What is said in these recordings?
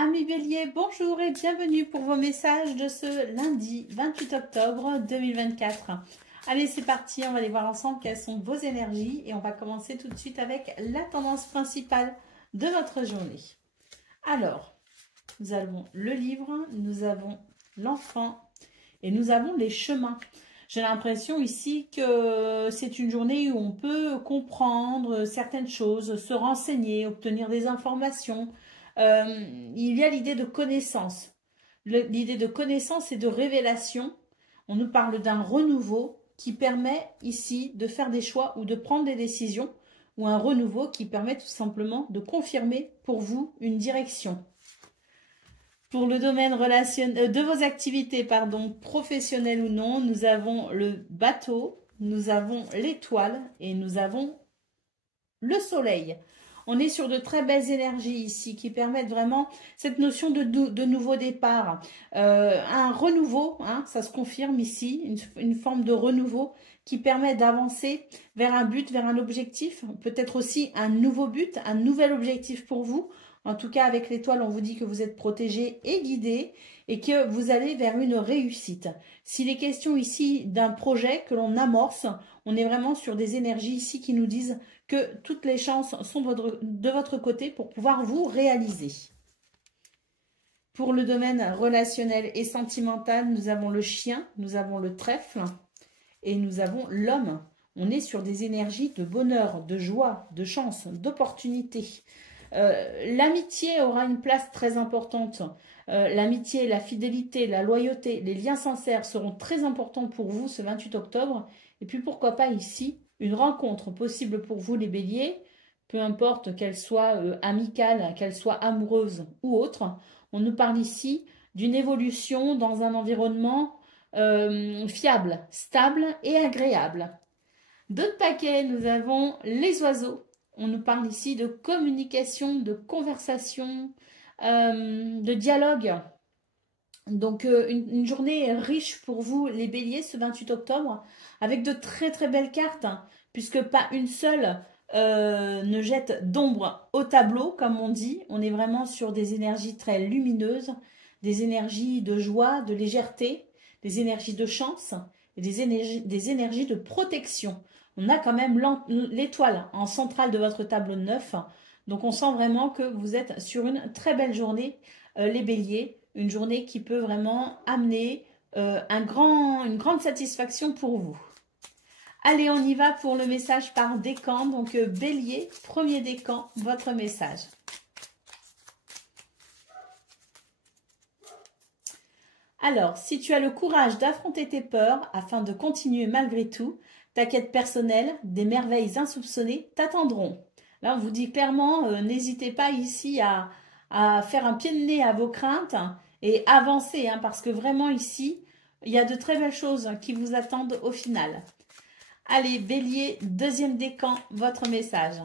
Amis Bélier, bonjour et bienvenue pour vos messages de ce lundi 28 octobre 2024. Allez, c'est parti, on va aller voir ensemble quelles sont vos énergies et on va commencer tout de suite avec la tendance principale de votre journée. Alors, nous avons le livre, nous avons l'enfant et nous avons les chemins. J'ai l'impression ici que c'est une journée où on peut comprendre certaines choses, se renseigner, obtenir des informations. Il y a l'idée de connaissance. L'idée de connaissance et de révélation. On nous parle d'un renouveau qui permet ici de faire des choix ou de prendre des décisions, ou un renouveau qui permet tout simplement de confirmer pour vous une direction. Pour le domaine de vos activités, professionnelles ou non, nous avons le bateau, nous avons l'étoile et nous avons le soleil. On est sur de très belles énergies ici qui permettent vraiment cette notion de nouveau départ. Un renouveau, ça se confirme ici, une forme de renouveau qui permet d'avancer vers un but, vers un objectif, peut-être aussi un nouveau but, un nouvel objectif pour vous. En tout cas, avec l'étoile, on vous dit que vous êtes protégé et guidé et que vous allez vers une réussite. S'il est question ici d'un projet que l'on amorce, on est vraiment sur des énergies ici qui nous disent que toutes les chances sont de votre côté pour pouvoir vous réaliser. Pour le domaine relationnel et sentimental, nous avons le chien, nous avons le trèfle et nous avons l'homme. On est sur des énergies de bonheur, de joie, de chance, d'opportunité. L'amitié aura une place très importante. L'amitié, la fidélité, la loyauté, les liens sincères seront très importants pour vous ce 28 octobre. Et puis pourquoi pas ici, une rencontre possible pour vous les béliers, peu importe qu'elle soit amicale, qu'elle soit amoureuse ou autre. On nous parle ici d'une évolution dans un environnement fiable, stable et agréable. D'autres paquets, nous avons les oiseaux. On nous parle ici de communication, de conversation, de dialogue. Donc, une journée riche pour vous, les béliers, ce 28 octobre, avec de très très belles cartes, puisque pas une seule ne jette d'ombre au tableau, comme on dit. On est vraiment sur des énergies très lumineuses, des énergies de joie, de légèreté, des énergies de chance et des énergies de protection. On a quand même l'étoile en centrale de votre tableau de 9. Donc, on sent vraiment que vous êtes sur une très belle journée, les béliers. Une journée qui peut vraiment amener une grande satisfaction pour vous. Allez, on y va pour le message par décan. Donc, bélier, premier décan, votre message. Alors, si tu as le courage d'affronter tes peurs afin de continuer malgré tout, ta quête personnelle, des merveilles insoupçonnées t'attendront. Là, on vous dit clairement, n'hésitez pas ici à faire un pied de nez à vos craintes et avancer, parce que vraiment ici, il y a de très belles choses qui vous attendent au final. Allez, bélier, deuxième décan, votre message.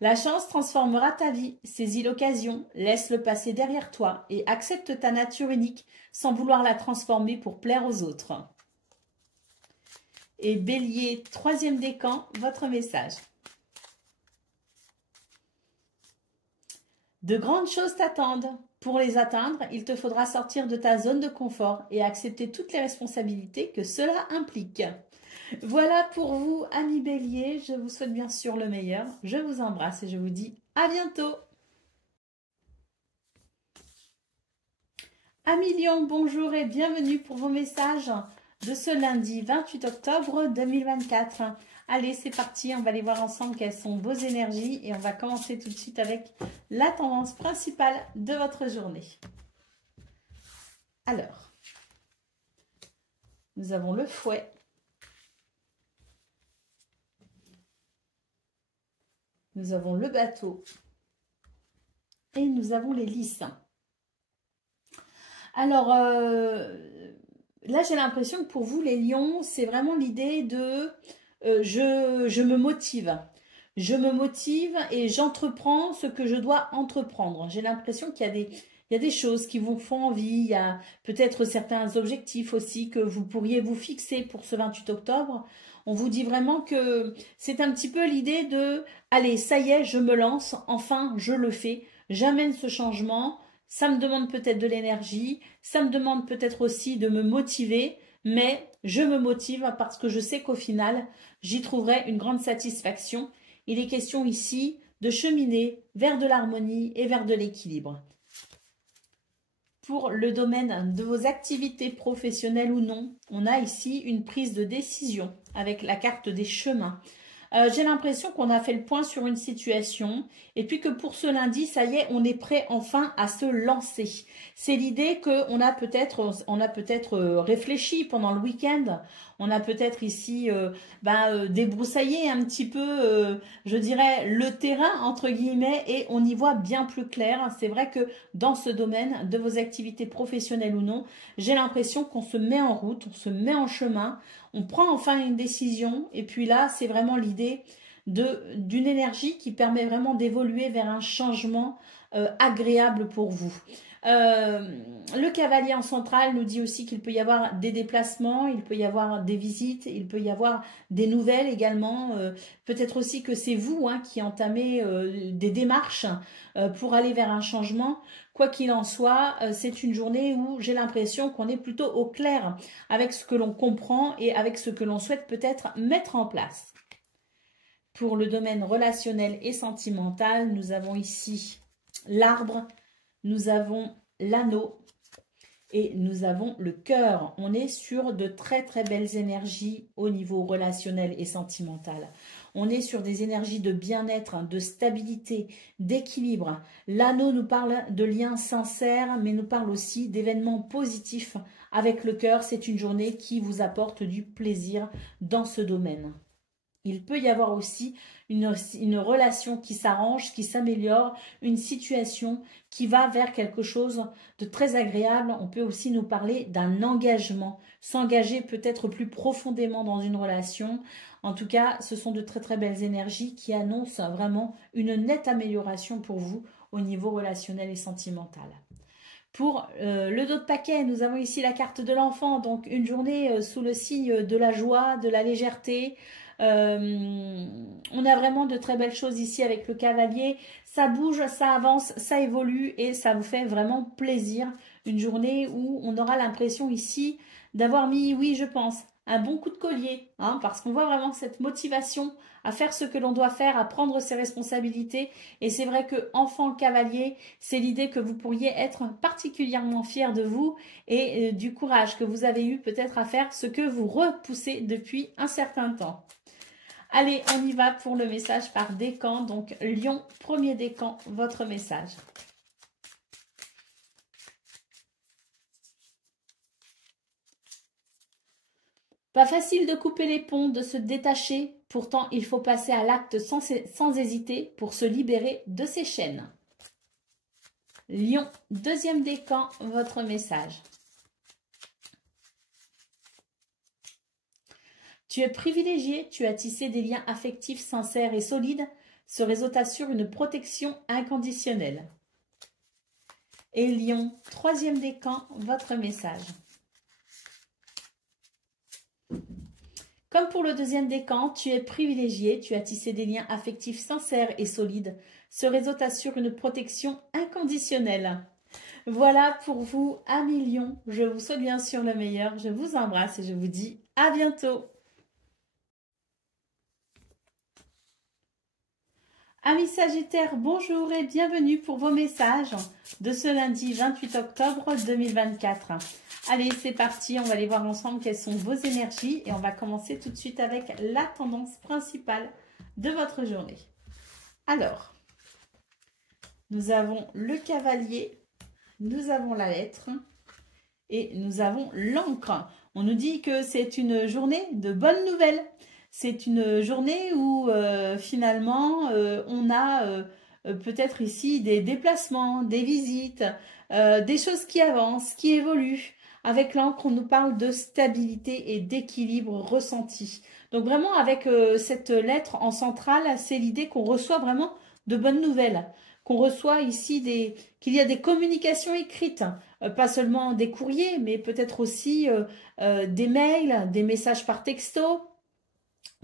La chance transformera ta vie, saisis l'occasion, laisse le passé derrière toi et accepte ta nature unique sans vouloir la transformer pour plaire aux autres. Et bélier, troisième décan, votre message. De grandes choses t'attendent. Pour les atteindre, il te faudra sortir de ta zone de confort et accepter toutes les responsabilités que cela implique. Voilà pour vous, amis béliers. Je vous souhaite bien sûr le meilleur. Je vous embrasse et je vous dis à bientôt. Amis lions, bonjour et bienvenue pour vos messages de ce lundi 28 octobre 2024. Allez, c'est parti, on va aller voir ensemble quelles sont vos énergies et on va commencer tout de suite avec la tendance principale de votre journée. Alors, nous avons le fouet, nous avons le bateau et nous avons les lys. Alors, là, j'ai l'impression que pour vous, les lions, c'est vraiment l'idée de je me motive. Je me motive et j'entreprends ce que je dois entreprendre. J'ai l'impression qu'il y a des choses qui vous font envie. Il y a peut-être certains objectifs aussi que vous pourriez vous fixer pour ce 28 octobre. On vous dit vraiment que c'est un petit peu l'idée de « Allez, ça y est, je me lance, enfin, je le fais, j'amène ce changement, ça me demande peut-être de l'énergie, ça me demande peut-être aussi de me motiver, mais je me motive parce que je sais qu'au final, j'y trouverai une grande satisfaction. » Il est question ici de cheminer vers de l'harmonie et vers de l'équilibre. Pour le domaine de vos activités professionnelles ou non, on a ici une prise de décision avec la carte des chemins. J'ai l'impression qu'on a fait le point sur une situation et puis que pour ce lundi, ça y est, on est prêt enfin à se lancer. C'est l'idée qu'on a peut-être réfléchi pendant le week-end. On a peut-être ici débroussaillé un petit peu, je dirais, le terrain, entre guillemets, et on y voit bien plus clair. C'est vrai que dans ce domaine, de vos activités professionnelles ou non, j'ai l'impression qu'on se met en route, on se met en chemin, on prend enfin une décision et puis là, c'est vraiment l'idée d'une énergie qui permet vraiment d'évoluer vers un changement agréable pour vous. Le cavalier en centrale nous dit aussi qu'il peut y avoir des déplacements, il peut y avoir des visites, il peut y avoir des nouvelles également. Peut-être aussi que c'est vous qui entamez des démarches pour aller vers un changement. Quoi qu'il en soit, c'est une journée où j'ai l'impression qu'on est plutôt au clair avec ce que l'on comprend et avec ce que l'on souhaite peut-être mettre en place. Pour le domaine relationnel et sentimental, nous avons ici l'arbre, nous avons l'anneau et nous avons le cœur. On est sur de très très belles énergies au niveau relationnel et sentimental. On est sur des énergies de bien-être, de stabilité, d'équilibre. L'anneau nous parle de liens sincères, mais nous parle aussi d'événements positifs avec le cœur. C'est une journée qui vous apporte du plaisir dans ce domaine. Il peut y avoir aussi une relation qui s'arrange, qui s'améliore, une situation qui va vers quelque chose de très agréable. On peut aussi nous parler d'un engagement, s'engager peut-être plus profondément dans une relation. En tout cas, ce sont de très très belles énergies qui annoncent vraiment une nette amélioration pour vous au niveau relationnel et sentimental. Pour le dos de paquet, nous avons ici la carte de l'enfant, donc une journée sous le signe de la joie, de la légèreté. On a vraiment de très belles choses ici avec le cavalier. Ça bouge, ça avance, ça évolue et ça vous fait vraiment plaisir. Une journée où on aura l'impression ici d'avoir mis, oui je pense, un bon coup de collier, parce qu'on voit vraiment cette motivation à faire ce que l'on doit faire, à prendre ses responsabilités. Et c'est vrai que enfant cavalier, c'est l'idée que vous pourriez être particulièrement fier de vous et du courage que vous avez eu peut-être à faire ce que vous repoussez depuis un certain temps. Allez, on y va pour le message par décan. Donc, Lion, premier décan, votre message. Pas facile de couper les ponts, de se détacher. Pourtant, il faut passer à l'acte sans hésiter pour se libérer de ces chaînes. Lion, deuxième décan, votre message. Tu es privilégié, tu as tissé des liens affectifs sincères et solides. Ce réseau t'assure une protection inconditionnelle. Et Lion, troisième décan, votre message. Comme pour le deuxième décan, tu es privilégié, tu as tissé des liens affectifs sincères et solides. Ce réseau t'assure une protection inconditionnelle. Voilà pour vous, amis Lion. Je vous souhaite bien sûr le meilleur. Je vous embrasse et je vous dis à bientôt. Amis Sagittaires, bonjour et bienvenue pour vos messages de ce lundi 28 octobre 2024. Allez, c'est parti, on va aller voir ensemble quelles sont vos énergies et on va commencer tout de suite avec la tendance principale de votre journée. Alors, nous avons le cavalier, nous avons la lettre et nous avons l'encre. On nous dit que c'est une journée de bonnes nouvelles. C'est une journée où finalement on a peut-être ici des déplacements, des visites, des choses qui avancent, qui évoluent. Avec l'encre, on nous parle de stabilité et d'équilibre ressenti. Donc vraiment avec cette lettre en centrale, c'est l'idée qu'on reçoit vraiment de bonnes nouvelles. Qu'on reçoit ici qu'il y a des communications écrites, pas seulement des courriers, mais peut-être aussi des mails, des messages par texto.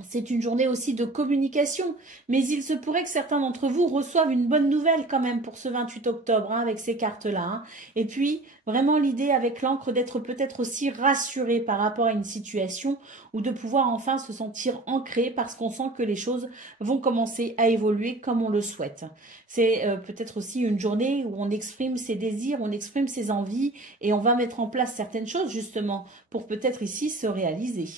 C'est une journée aussi de communication, mais il se pourrait que certains d'entre vous reçoivent une bonne nouvelle quand même pour ce 28 octobre, hein, avec ces cartes-là. Hein. Et puis, vraiment l'idée avec l'encre d'être peut-être aussi rassuré par rapport à une situation ou de pouvoir enfin se sentir ancré parce qu'on sent que les choses vont commencer à évoluer comme on le souhaite. C'est peut-être aussi une journée où on exprime ses désirs, on exprime ses envies et on va mettre en place certaines choses justement pour peut-être ici se réaliser.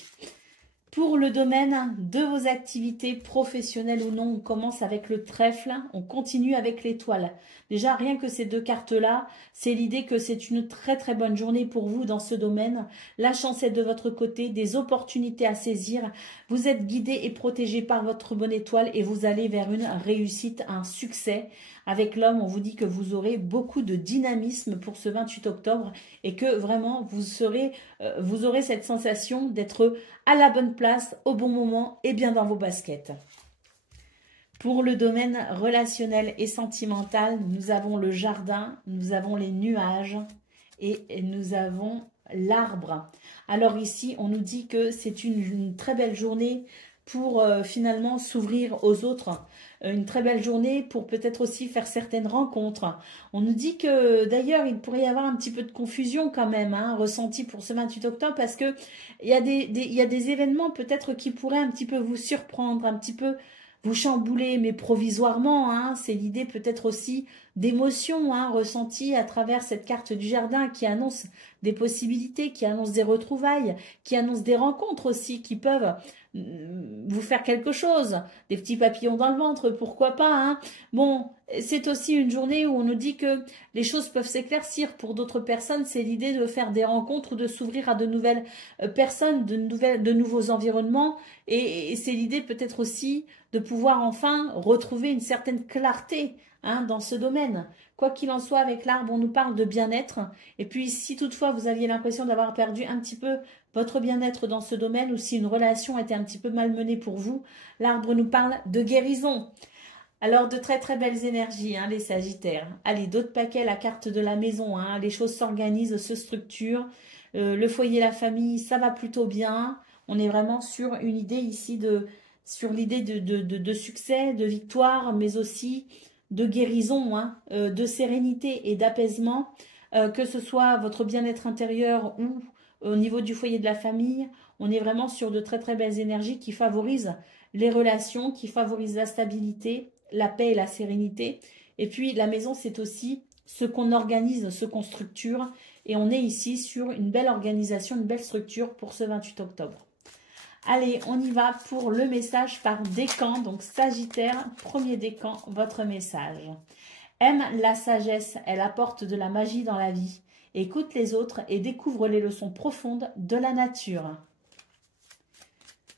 Pour le domaine de vos activités professionnelles ou non, on commence avec le trèfle, on continue avec l'étoile. Déjà, rien que ces deux cartes-là, c'est l'idée que c'est une très très bonne journée pour vous dans ce domaine. La chance est de votre côté, des opportunités à saisir. Vous êtes guidé et protégé par votre bonne étoile et vous allez vers une réussite, un succès. Avec l'homme, on vous dit que vous aurez beaucoup de dynamisme pour ce 28 octobre et que vraiment vous aurez cette sensation d'être à la bonne place, au bon moment et bien dans vos baskets. Pour le domaine relationnel et sentimental, nous avons le jardin, nous avons les nuages et nous avons l'arbre. Alors ici, on nous dit que c'est une très belle journée pour finalement s'ouvrir aux autres. Une très belle journée pour peut-être aussi faire certaines rencontres. On nous dit que d'ailleurs il pourrait y avoir un petit peu de confusion quand même, hein, ressentie pour ce 28 octobre parce que il y a des événements peut-être qui pourraient un petit peu vous surprendre, un petit peu vous chambouler, mais provisoirement. Hein, c'est l'idée peut-être aussi d'émotions hein, ressenties à travers cette carte du jardin qui annonce des possibilités, qui annonce des retrouvailles, qui annonce des rencontres aussi qui peuvent vous faire quelque chose, des petits papillons dans le ventre, pourquoi pas. Hein. Bon, c'est aussi une journée où on nous dit que les choses peuvent s'éclaircir. Pour d'autres personnes, c'est l'idée de faire des rencontres, de s'ouvrir à de nouvelles personnes, de nouveaux environnements. Et c'est l'idée peut-être aussi de pouvoir enfin retrouver une certaine clarté hein, dans ce domaine. Quoi qu'il en soit, avec l'arbre, on nous parle de bien-être. Et puis, si toutefois vous aviez l'impression d'avoir perdu un petit peu votre bien-être dans ce domaine ou si une relation était un petit peu malmenée pour vous, l'arbre nous parle de guérison. Alors, de très très belles énergies, hein, les Sagittaires. Allez, d'autres paquets, la carte de la maison. Hein, les choses s'organisent, se structurent. Le foyer, la famille, ça va plutôt bien. On est vraiment sur une idée ici sur l'idée de succès, de victoire, mais aussi de guérison, hein, de sérénité et d'apaisement, que ce soit votre bien-être intérieur ou au niveau du foyer de la famille. On est vraiment sur de très très belles énergies qui favorisent les relations, qui favorisent la stabilité, la paix et la sérénité. Et puis la maison, c'est aussi ce qu'on organise, ce qu'on structure. Et on est ici sur une belle organisation, une belle structure pour ce 28 octobre. Allez, on y va pour le message par décan. Donc Sagittaire, premier décan, votre message. Aime la sagesse, elle apporte de la magie dans la vie. Écoute les autres et découvre les leçons profondes de la nature.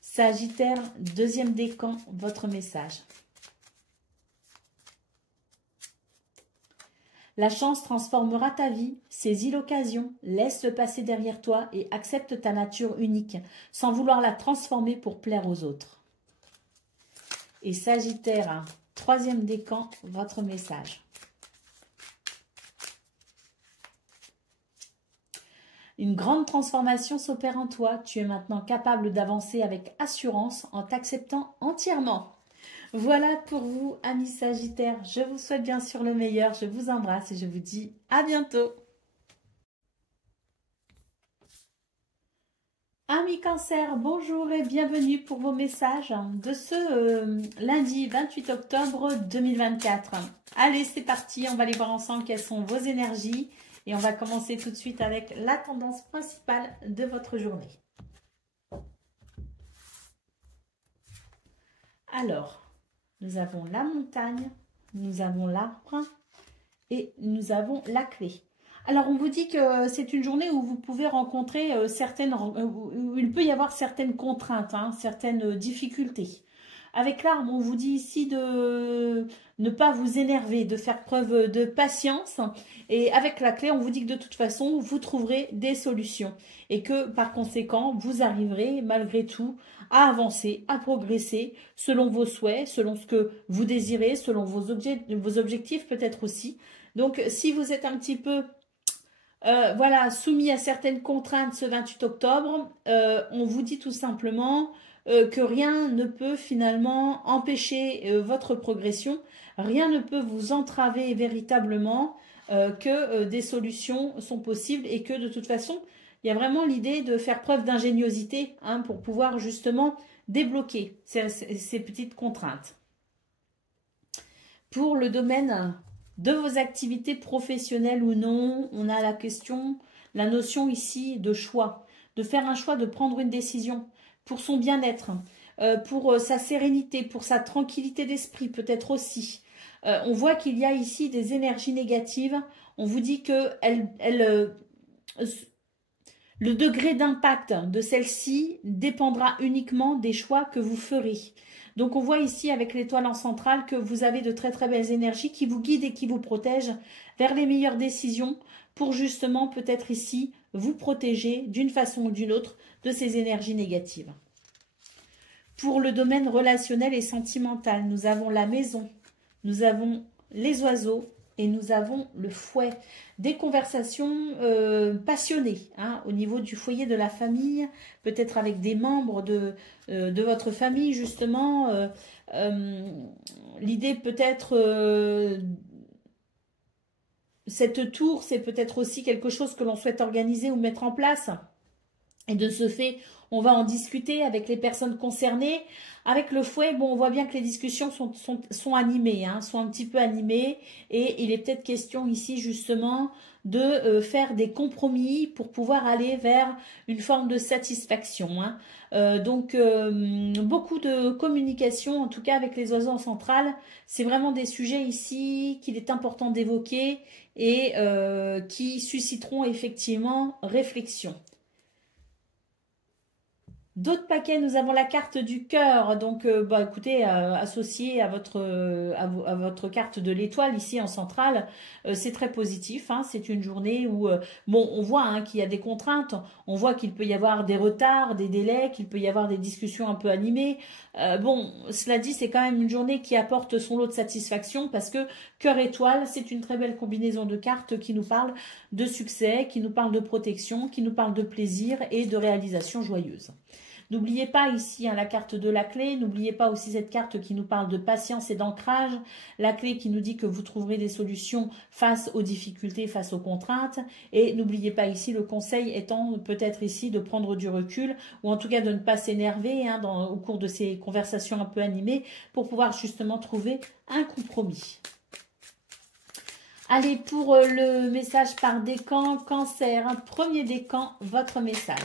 Sagittaire, deuxième décan, votre message. La chance transformera ta vie, saisis l'occasion, laisse le passé derrière toi et accepte ta nature unique, sans vouloir la transformer pour plaire aux autres. Et Sagittaire, troisième décan, votre message. Une grande transformation s'opère en toi, tu es maintenant capable d'avancer avec assurance en t'acceptant entièrement. Voilà pour vous, amis Sagittaires. Je vous souhaite bien sûr le meilleur. Je vous embrasse et je vous dis à bientôt. Amis Cancer, bonjour et bienvenue pour vos messages de ce lundi 28 octobre 2024. Allez, c'est parti. On va aller voir ensemble quelles sont vos énergies. Et on va commencer tout de suite avec la tendance principale de votre journée. Alors, nous avons la montagne, nous avons l'arbre et nous avons la clé. Alors, on vous dit que c'est une journée où vous pouvez rencontrer où il peut y avoir certaines contraintes, hein, certaines difficultés. Avec l'arbre, on vous dit ici de ne pas vous énerver, de faire preuve de patience. Et avec la clé, on vous dit que de toute façon, vous trouverez des solutions. Et que par conséquent, vous arriverez malgré tout à avancer, à progresser selon vos souhaits, selon ce que vous désirez, selon vos objectifs peut-être aussi. Donc, si vous êtes un petit peu voilà, soumis à certaines contraintes ce 28 octobre, on vous dit tout simplement que rien ne peut finalement empêcher votre progression, rien ne peut vous entraver véritablement, que des solutions sont possibles et que de toute façon, il y a vraiment l'idée de faire preuve d'ingéniosité hein, pour pouvoir justement débloquer ces petites contraintes. Pour le domaine de vos activités professionnelles ou non, on a la notion ici de choix, de faire un choix, de prendre une décision pour son bien-être, pour sa sérénité, pour sa tranquillité d'esprit peut-être aussi. On voit qu'il y a ici des énergies négatives. On vous dit que le degré d'impact de celle-ci dépendra uniquement des choix que vous ferez. Donc on voit ici avec l'étoile en centrale que vous avez de très très belles énergies qui vous guident et qui vous protègent vers les meilleures décisions pour justement peut-être ici vous protéger d'une façon ou d'une autre de ces énergies négatives. Pour le domaine relationnel et sentimental, nous avons la maison, nous avons les oiseaux et nous avons le fouet. Des conversations passionnées hein, au niveau du foyer de la famille, peut-être avec des membres de votre famille justement. L'idée peut-être, cette tour, c'est peut-être aussi quelque chose que l'on souhaite organiser ou mettre en place. Et de ce fait, on va en discuter avec les personnes concernées. Avec le fouet, bon, on voit bien que les discussions sont animées, hein, sont un petit peu animées. Et il est peut-être question ici justement de faire des compromis pour pouvoir aller vers une forme de satisfaction. Hein. Donc, beaucoup de communication, en tout cas avec les oiseaux en centrale. C'est vraiment des sujets ici qu'il est important d'évoquer et qui susciteront effectivement réflexion. D'autres paquets, nous avons la carte du cœur, donc écoutez, associée à votre carte de l'étoile ici en centrale, c'est très positif, hein, c'est une journée où, bon, on voit hein, qu'il y a des contraintes, on voit qu'il peut y avoir des retards, des délais, qu'il peut y avoir des discussions un peu animées, bon, cela dit, c'est quand même une journée qui apporte son lot de satisfaction parce que cœur étoile, c'est une très belle combinaison de cartes qui nous parle de succès, qui nous parle de protection, qui nous parle de plaisir et de réalisation joyeuse. N'oubliez pas ici hein, la carte de la clé, n'oubliez pas aussi cette carte qui nous parle de patience et d'ancrage, la clé qui nous dit que vous trouverez des solutions face aux difficultés, face aux contraintes, et n'oubliez pas ici le conseil étant peut-être ici de prendre du recul, ou en tout cas de ne pas s'énerver hein, au cours de ces conversations un peu animées, pour pouvoir justement trouver un compromis. Allez, pour le message par décan, cancer, hein, premier décan, votre message.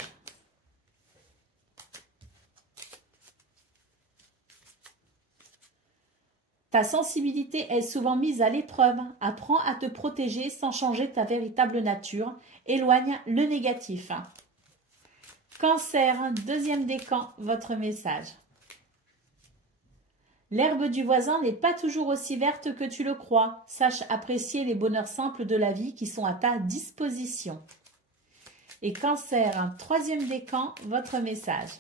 Ta sensibilité est souvent mise à l'épreuve. Apprends à te protéger sans changer ta véritable nature. Éloigne le négatif. Cancer, deuxième décan, votre message. L'herbe du voisin n'est pas toujours aussi verte que tu le crois. Sache apprécier les bonheurs simples de la vie qui sont à ta disposition. Et Cancer, troisième décan, votre message.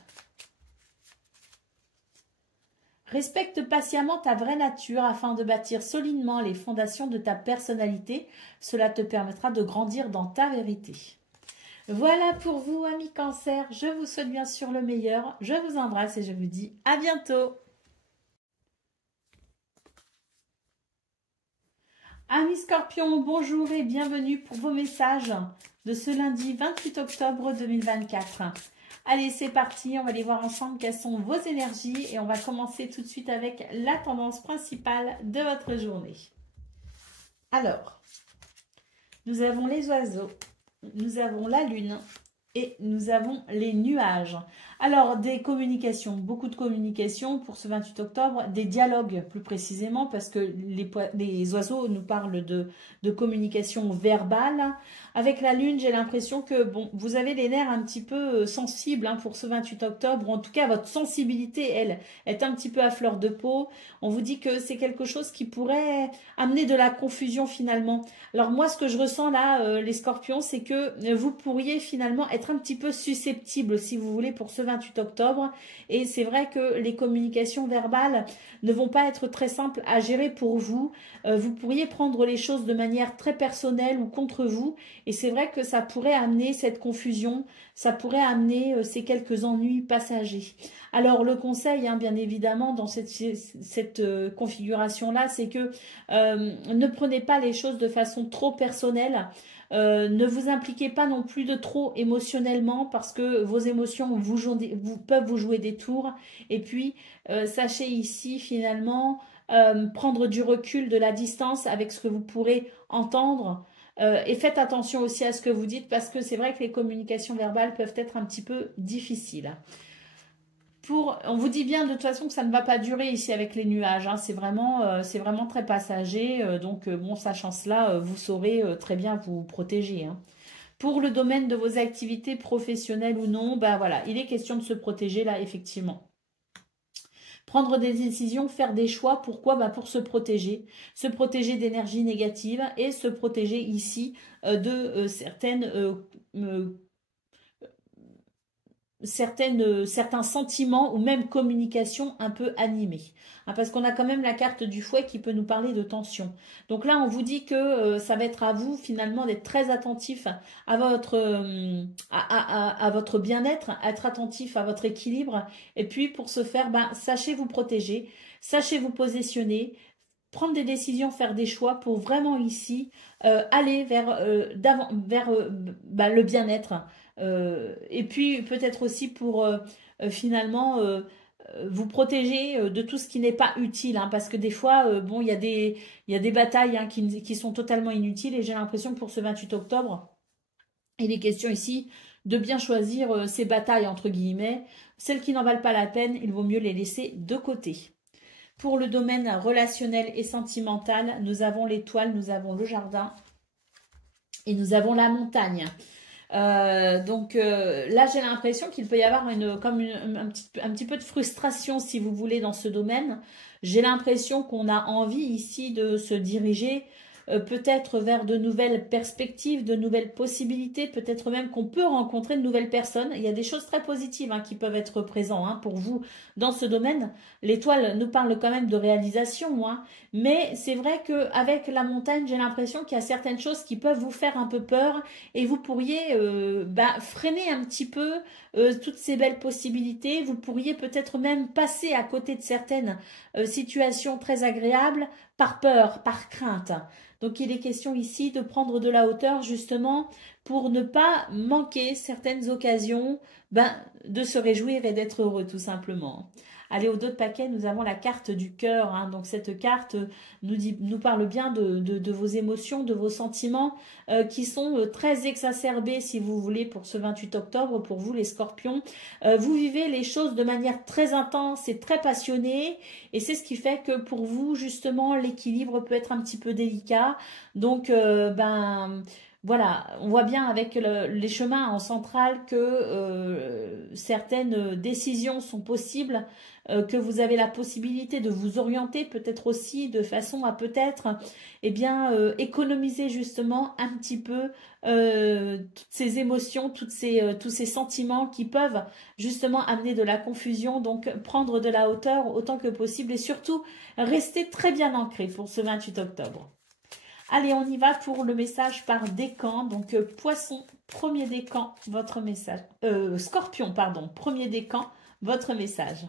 Respecte patiemment ta vraie nature afin de bâtir solidement les fondations de ta personnalité. Cela te permettra de grandir dans ta vérité. Voilà pour vous, amis Cancer. Je vous souhaite bien sûr le meilleur. Je vous embrasse et je vous dis à bientôt. Amis Scorpions, bonjour et bienvenue pour vos messages de ce lundi 28 octobre 2024. Allez, c'est parti, on va aller voir ensemble quelles sont vos énergies et on va commencer tout de suite avec la tendance principale de votre journée. Alors, nous avons les oiseaux, nous avons la lune et nous avons les nuages. Alors, des communications, beaucoup de communications pour ce 28 octobre, des dialogues plus précisément parce que les oiseaux nous parlent de communication verbale. Avec la lune, j'ai l'impression que bon, vous avez les nerfs un petit peu sensibles hein, pour ce 28 octobre. Ou en tout cas, votre sensibilité, elle, est un petit peu à fleur de peau. On vous dit que c'est quelque chose qui pourrait amener de la confusion finalement. Alors moi, ce que je ressens là, les scorpions, c'est que vous pourriez finalement être un petit peu susceptible, si vous voulez, pour ce 28 octobre. Et c'est vrai que les communications verbales ne vont pas être très simples à gérer pour vous. Vous pourriez prendre les choses de manière très personnelle ou contre vous. Et c'est vrai que ça pourrait amener cette confusion, ça pourrait amener ces quelques ennuis passagers. Alors, le conseil, hein, bien évidemment, dans cette configuration-là, c'est que ne prenez pas les choses de façon trop personnelle. Ne vous impliquez pas non plus de trop émotionnellement parce que vos émotions peuvent vous jouer des tours. Et puis, sachez ici, finalement, prendre du recul, de la distance avec ce que vous pourrez entendre. Et faites attention aussi à ce que vous dites parce que c'est vrai que les communications verbales peuvent être un petit peu difficiles. On vous dit bien de toute façon que ça ne va pas durer ici avec les nuages, hein. C'est vraiment très passager. Donc, bon, sachant cela, vous saurez très bien vous protéger, hein. Pour le domaine de vos activités professionnelles ou non, ben voilà, il est question de se protéger là, effectivement. Prendre des décisions, faire des choix, pourquoi? Ben pour se protéger d'énergie négative et se protéger ici de certains sentiments ou même communications un peu animées. Hein, parce qu'on a quand même la carte du fouet qui peut nous parler de tension. Donc là, on vous dit que ça va être à vous finalement d'être très attentif à votre bien-être, être attentif à votre équilibre. Et puis pour ce faire, ben, sachez vous protéger, sachez vous positionner, prendre des décisions, faire des choix pour vraiment ici aller vers le bien-être. Et puis peut-être aussi pour finalement vous protéger de tout ce qui n'est pas utile, hein, parce que des fois, bon, il y a des batailles, hein, qui sont totalement inutiles et j'ai l'impression que pour ce 28 octobre, il est question ici de bien choisir ces batailles, entre guillemets. Celles qui n'en valent pas la peine, il vaut mieux les laisser de côté. Pour le domaine relationnel et sentimental, nous avons l'étoile, nous avons le jardin et nous avons la montagne. Donc là, j'ai l'impression qu'il peut y avoir un petit peu de frustration, si vous voulez, dans ce domaine. J'ai l'impression qu'on a envie ici de se diriger peut-être vers de nouvelles perspectives, de nouvelles possibilités, peut-être même qu'on peut rencontrer de nouvelles personnes. Il y a des choses très positives, hein, qui peuvent être présentes, hein, pour vous dans ce domaine. L'étoile nous parle quand même de réalisation, hein, mais c'est vrai qu'avec la montagne, j'ai l'impression qu'il y a certaines choses qui peuvent vous faire un peu peur et vous pourriez freiner un petit peu toutes ces belles possibilités. Vous pourriez peut-être même passer à côté de certaines situations très agréables par peur, par crainte. Donc, il est question ici de prendre de la hauteur justement pour ne pas manquer certaines occasions de se réjouir et d'être heureux tout simplement. Allez, au dos de paquet, nous avons la carte du cœur, hein. Donc, cette carte nous parle bien de vos émotions, de vos sentiments qui sont très exacerbés, si vous voulez, pour ce 28 octobre, pour vous les scorpions. Vous vivez les choses de manière très intense et très passionnée et c'est ce qui fait que pour vous, justement, l'équilibre peut être un petit peu délicat. Donc, voilà, on voit bien avec les chemins en centrale que certaines décisions sont possibles, que vous avez la possibilité de vous orienter peut-être aussi de façon à peut-être économiser justement un petit peu toutes ces émotions, tous ces sentiments qui peuvent justement amener de la confusion. Donc prendre de la hauteur autant que possible et surtout rester très bien ancré pour ce 28 octobre. Allez, on y va pour le message par décan. Donc, poisson, premier décan, votre message. Scorpion, pardon, premier décan, votre message.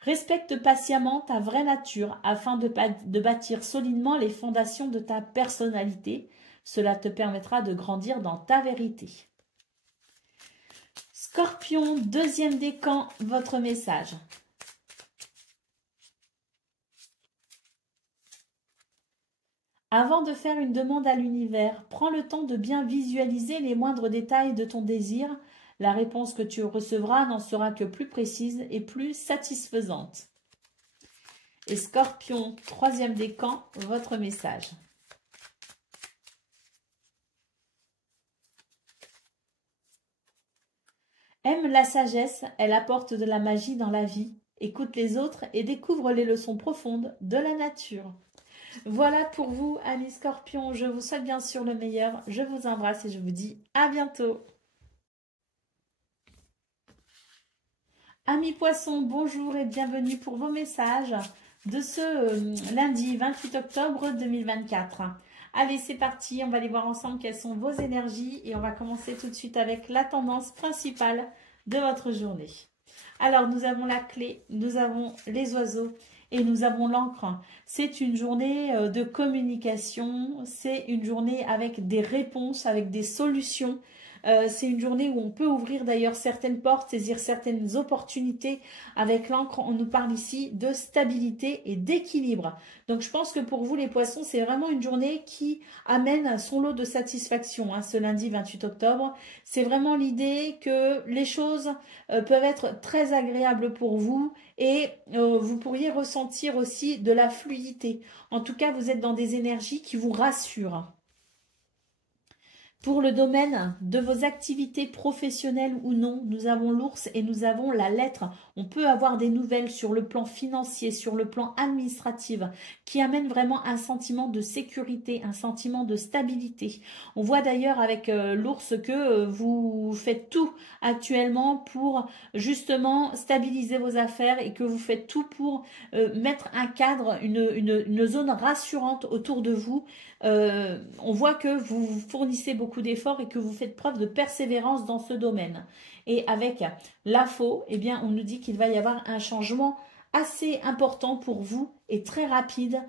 Respecte patiemment ta vraie nature afin de bâtir solidement les fondations de ta personnalité. Cela te permettra de grandir dans ta vérité. Scorpion, deuxième décan, votre message. Avant de faire une demande à l'univers, prends le temps de bien visualiser les moindres détails de ton désir. La réponse que tu recevras n'en sera que plus précise et plus satisfaisante. Et Scorpion, troisième décan, votre message. Aime la sagesse, elle apporte de la magie dans la vie. Écoute les autres et découvre les leçons profondes de la nature. Voilà pour vous, amis Scorpions. Je vous souhaite bien sûr le meilleur. Je vous embrasse et je vous dis à bientôt. Amis Poissons, bonjour et bienvenue pour vos messages de ce lundi 28 octobre 2024. Allez, c'est parti. On va aller voir ensemble quelles sont vos énergies et on va commencer tout de suite avec la tendance principale de votre journée. Alors, nous avons la clé, nous avons les oiseaux et nous avons l'encre. C'est une journée de communication, c'est une journée avec des réponses, avec des solutions. C'est une journée où on peut ouvrir d'ailleurs certaines portes, saisir certaines opportunités. Avec l'encre, on nous parle ici de stabilité et d'équilibre. Donc, je pense que pour vous, les poissons, c'est vraiment une journée qui amène son lot de satisfaction. Ce lundi 28 octobre, c'est vraiment l'idée que les choses peuvent être très agréables pour vous et vous pourriez ressentir aussi de la fluidité. En tout cas, vous êtes dans des énergies qui vous rassurent. Pour le domaine de vos activités professionnelles ou non, nous avons l'ours et nous avons la lettre. On peut avoir des nouvelles sur le plan financier, sur le plan administratif, qui amènent vraiment un sentiment de sécurité, un sentiment de stabilité. On voit d'ailleurs avec l'ours que vous faites tout actuellement pour justement stabiliser vos affaires et que vous faites tout pour mettre un cadre, une zone rassurante autour de vous. On voit que vous fournissez beaucoup d'efforts et que vous faites preuve de persévérance dans ce domaine. Et avec la faux, eh bien, on nous dit qu'il va y avoir un changement assez important pour vous et très rapide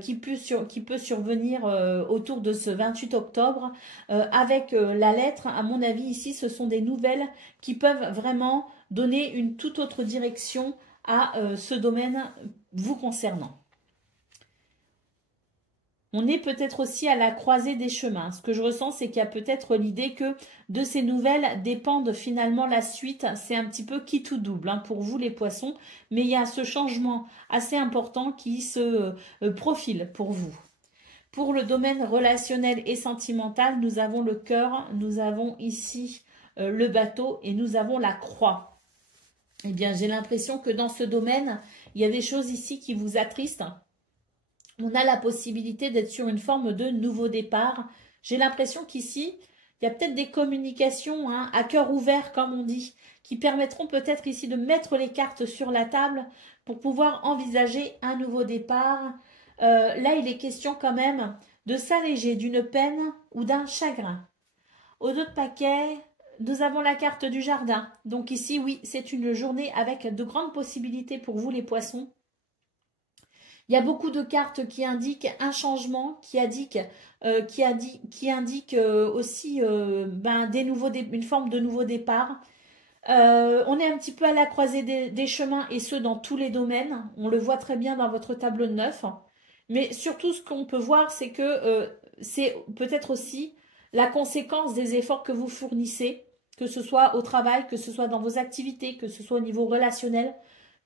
qui peut survenir autour de ce 28 octobre. Avec la lettre, à mon avis, ici, ce sont des nouvelles qui peuvent vraiment donner une toute autre direction à ce domaine vous concernant. On est peut-être aussi à la croisée des chemins. Ce que je ressens, c'est qu'il y a peut-être l'idée que de ces nouvelles dépendent finalement la suite. C'est un petit peu qui tout double pour vous les poissons. Mais il y a ce changement assez important qui se profile pour vous. Pour le domaine relationnel et sentimental, nous avons le cœur, nous avons ici le bateau et nous avons la croix. Eh bien, j'ai l'impression que dans ce domaine, il y a des choses ici qui vous attristent. On a la possibilité d'être sur une forme de nouveau départ. J'ai l'impression qu'ici, il y a peut-être des communications à cœur ouvert, comme on dit, qui permettront peut-être ici de mettre les cartes sur la table pour pouvoir envisager un nouveau départ. Là, il est question quand même de s'alléger d'une peine ou d'un chagrin. Au dos de paquet, nous avons la carte du jardin. Donc ici, oui, c'est une journée avec de grandes possibilités pour vous les poissons. Il y a beaucoup de cartes qui indiquent un changement, qui indiquent aussi une forme de nouveau départ. On est un petit peu à la croisée des chemins et ce dans tous les domaines. On le voit très bien dans votre tableau de 9. Mais surtout, ce qu'on peut voir, c'est que c'est peut-être aussi la conséquence des efforts que vous fournissez, que ce soit au travail, que ce soit dans vos activités, que ce soit au niveau relationnel.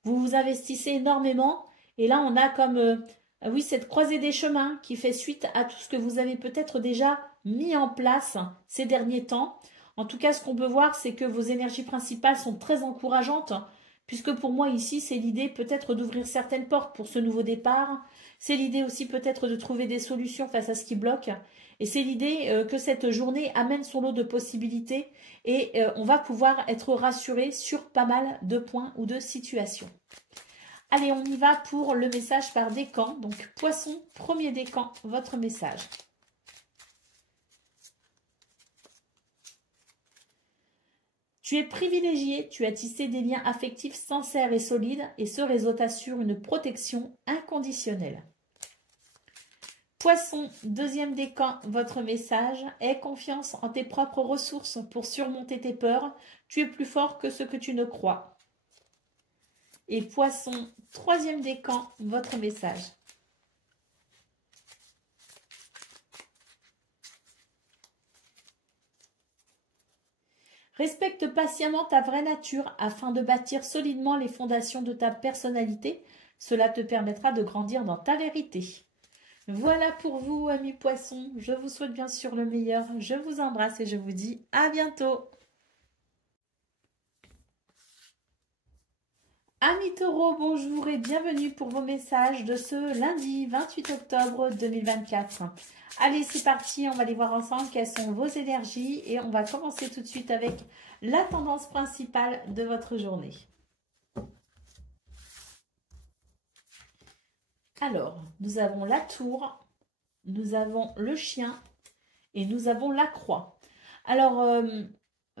Vous vous investissez énormément. Et là, on a comme, oui, cette croisée des chemins qui fait suite à tout ce que vous avez peut-être déjà mis en place ces derniers temps. En tout cas, ce qu'on peut voir, c'est que vos énergies principales sont très encourageantes, puisque pour moi, ici, c'est l'idée peut-être d'ouvrir certaines portes pour ce nouveau départ. C'est l'idée aussi peut-être de trouver des solutions face à ce qui bloque. Et c'est l'idée que cette journée amène son lot de possibilités et on va pouvoir être rassuré sur pas mal de points ou de situations. Allez, on y va pour le message par décan. Donc, poisson, premier décan, votre message. Tu es privilégié, tu as tissé des liens affectifs sincères et solides et ce réseau t'assure une protection inconditionnelle. Poisson, deuxième décan, votre message. Aie confiance en tes propres ressources pour surmonter tes peurs. Tu es plus fort que ce que tu ne crois. Et poisson, troisième décan, votre message. Respecte patiemment ta vraie nature afin de bâtir solidement les fondations de ta personnalité. Cela te permettra de grandir dans ta vérité. Voilà pour vous, amis poissons. Je vous souhaite bien sûr le meilleur. Je vous embrasse et je vous dis à bientôt. Amis taureaux, bonjour et bienvenue pour vos messages de ce lundi 28 octobre 2024. Allez, c'est parti, on va aller voir ensemble quelles sont vos énergies et on va commencer tout de suite avec la tendance principale de votre journée. Alors, nous avons la tour, nous avons le chien et nous avons la croix. Alors,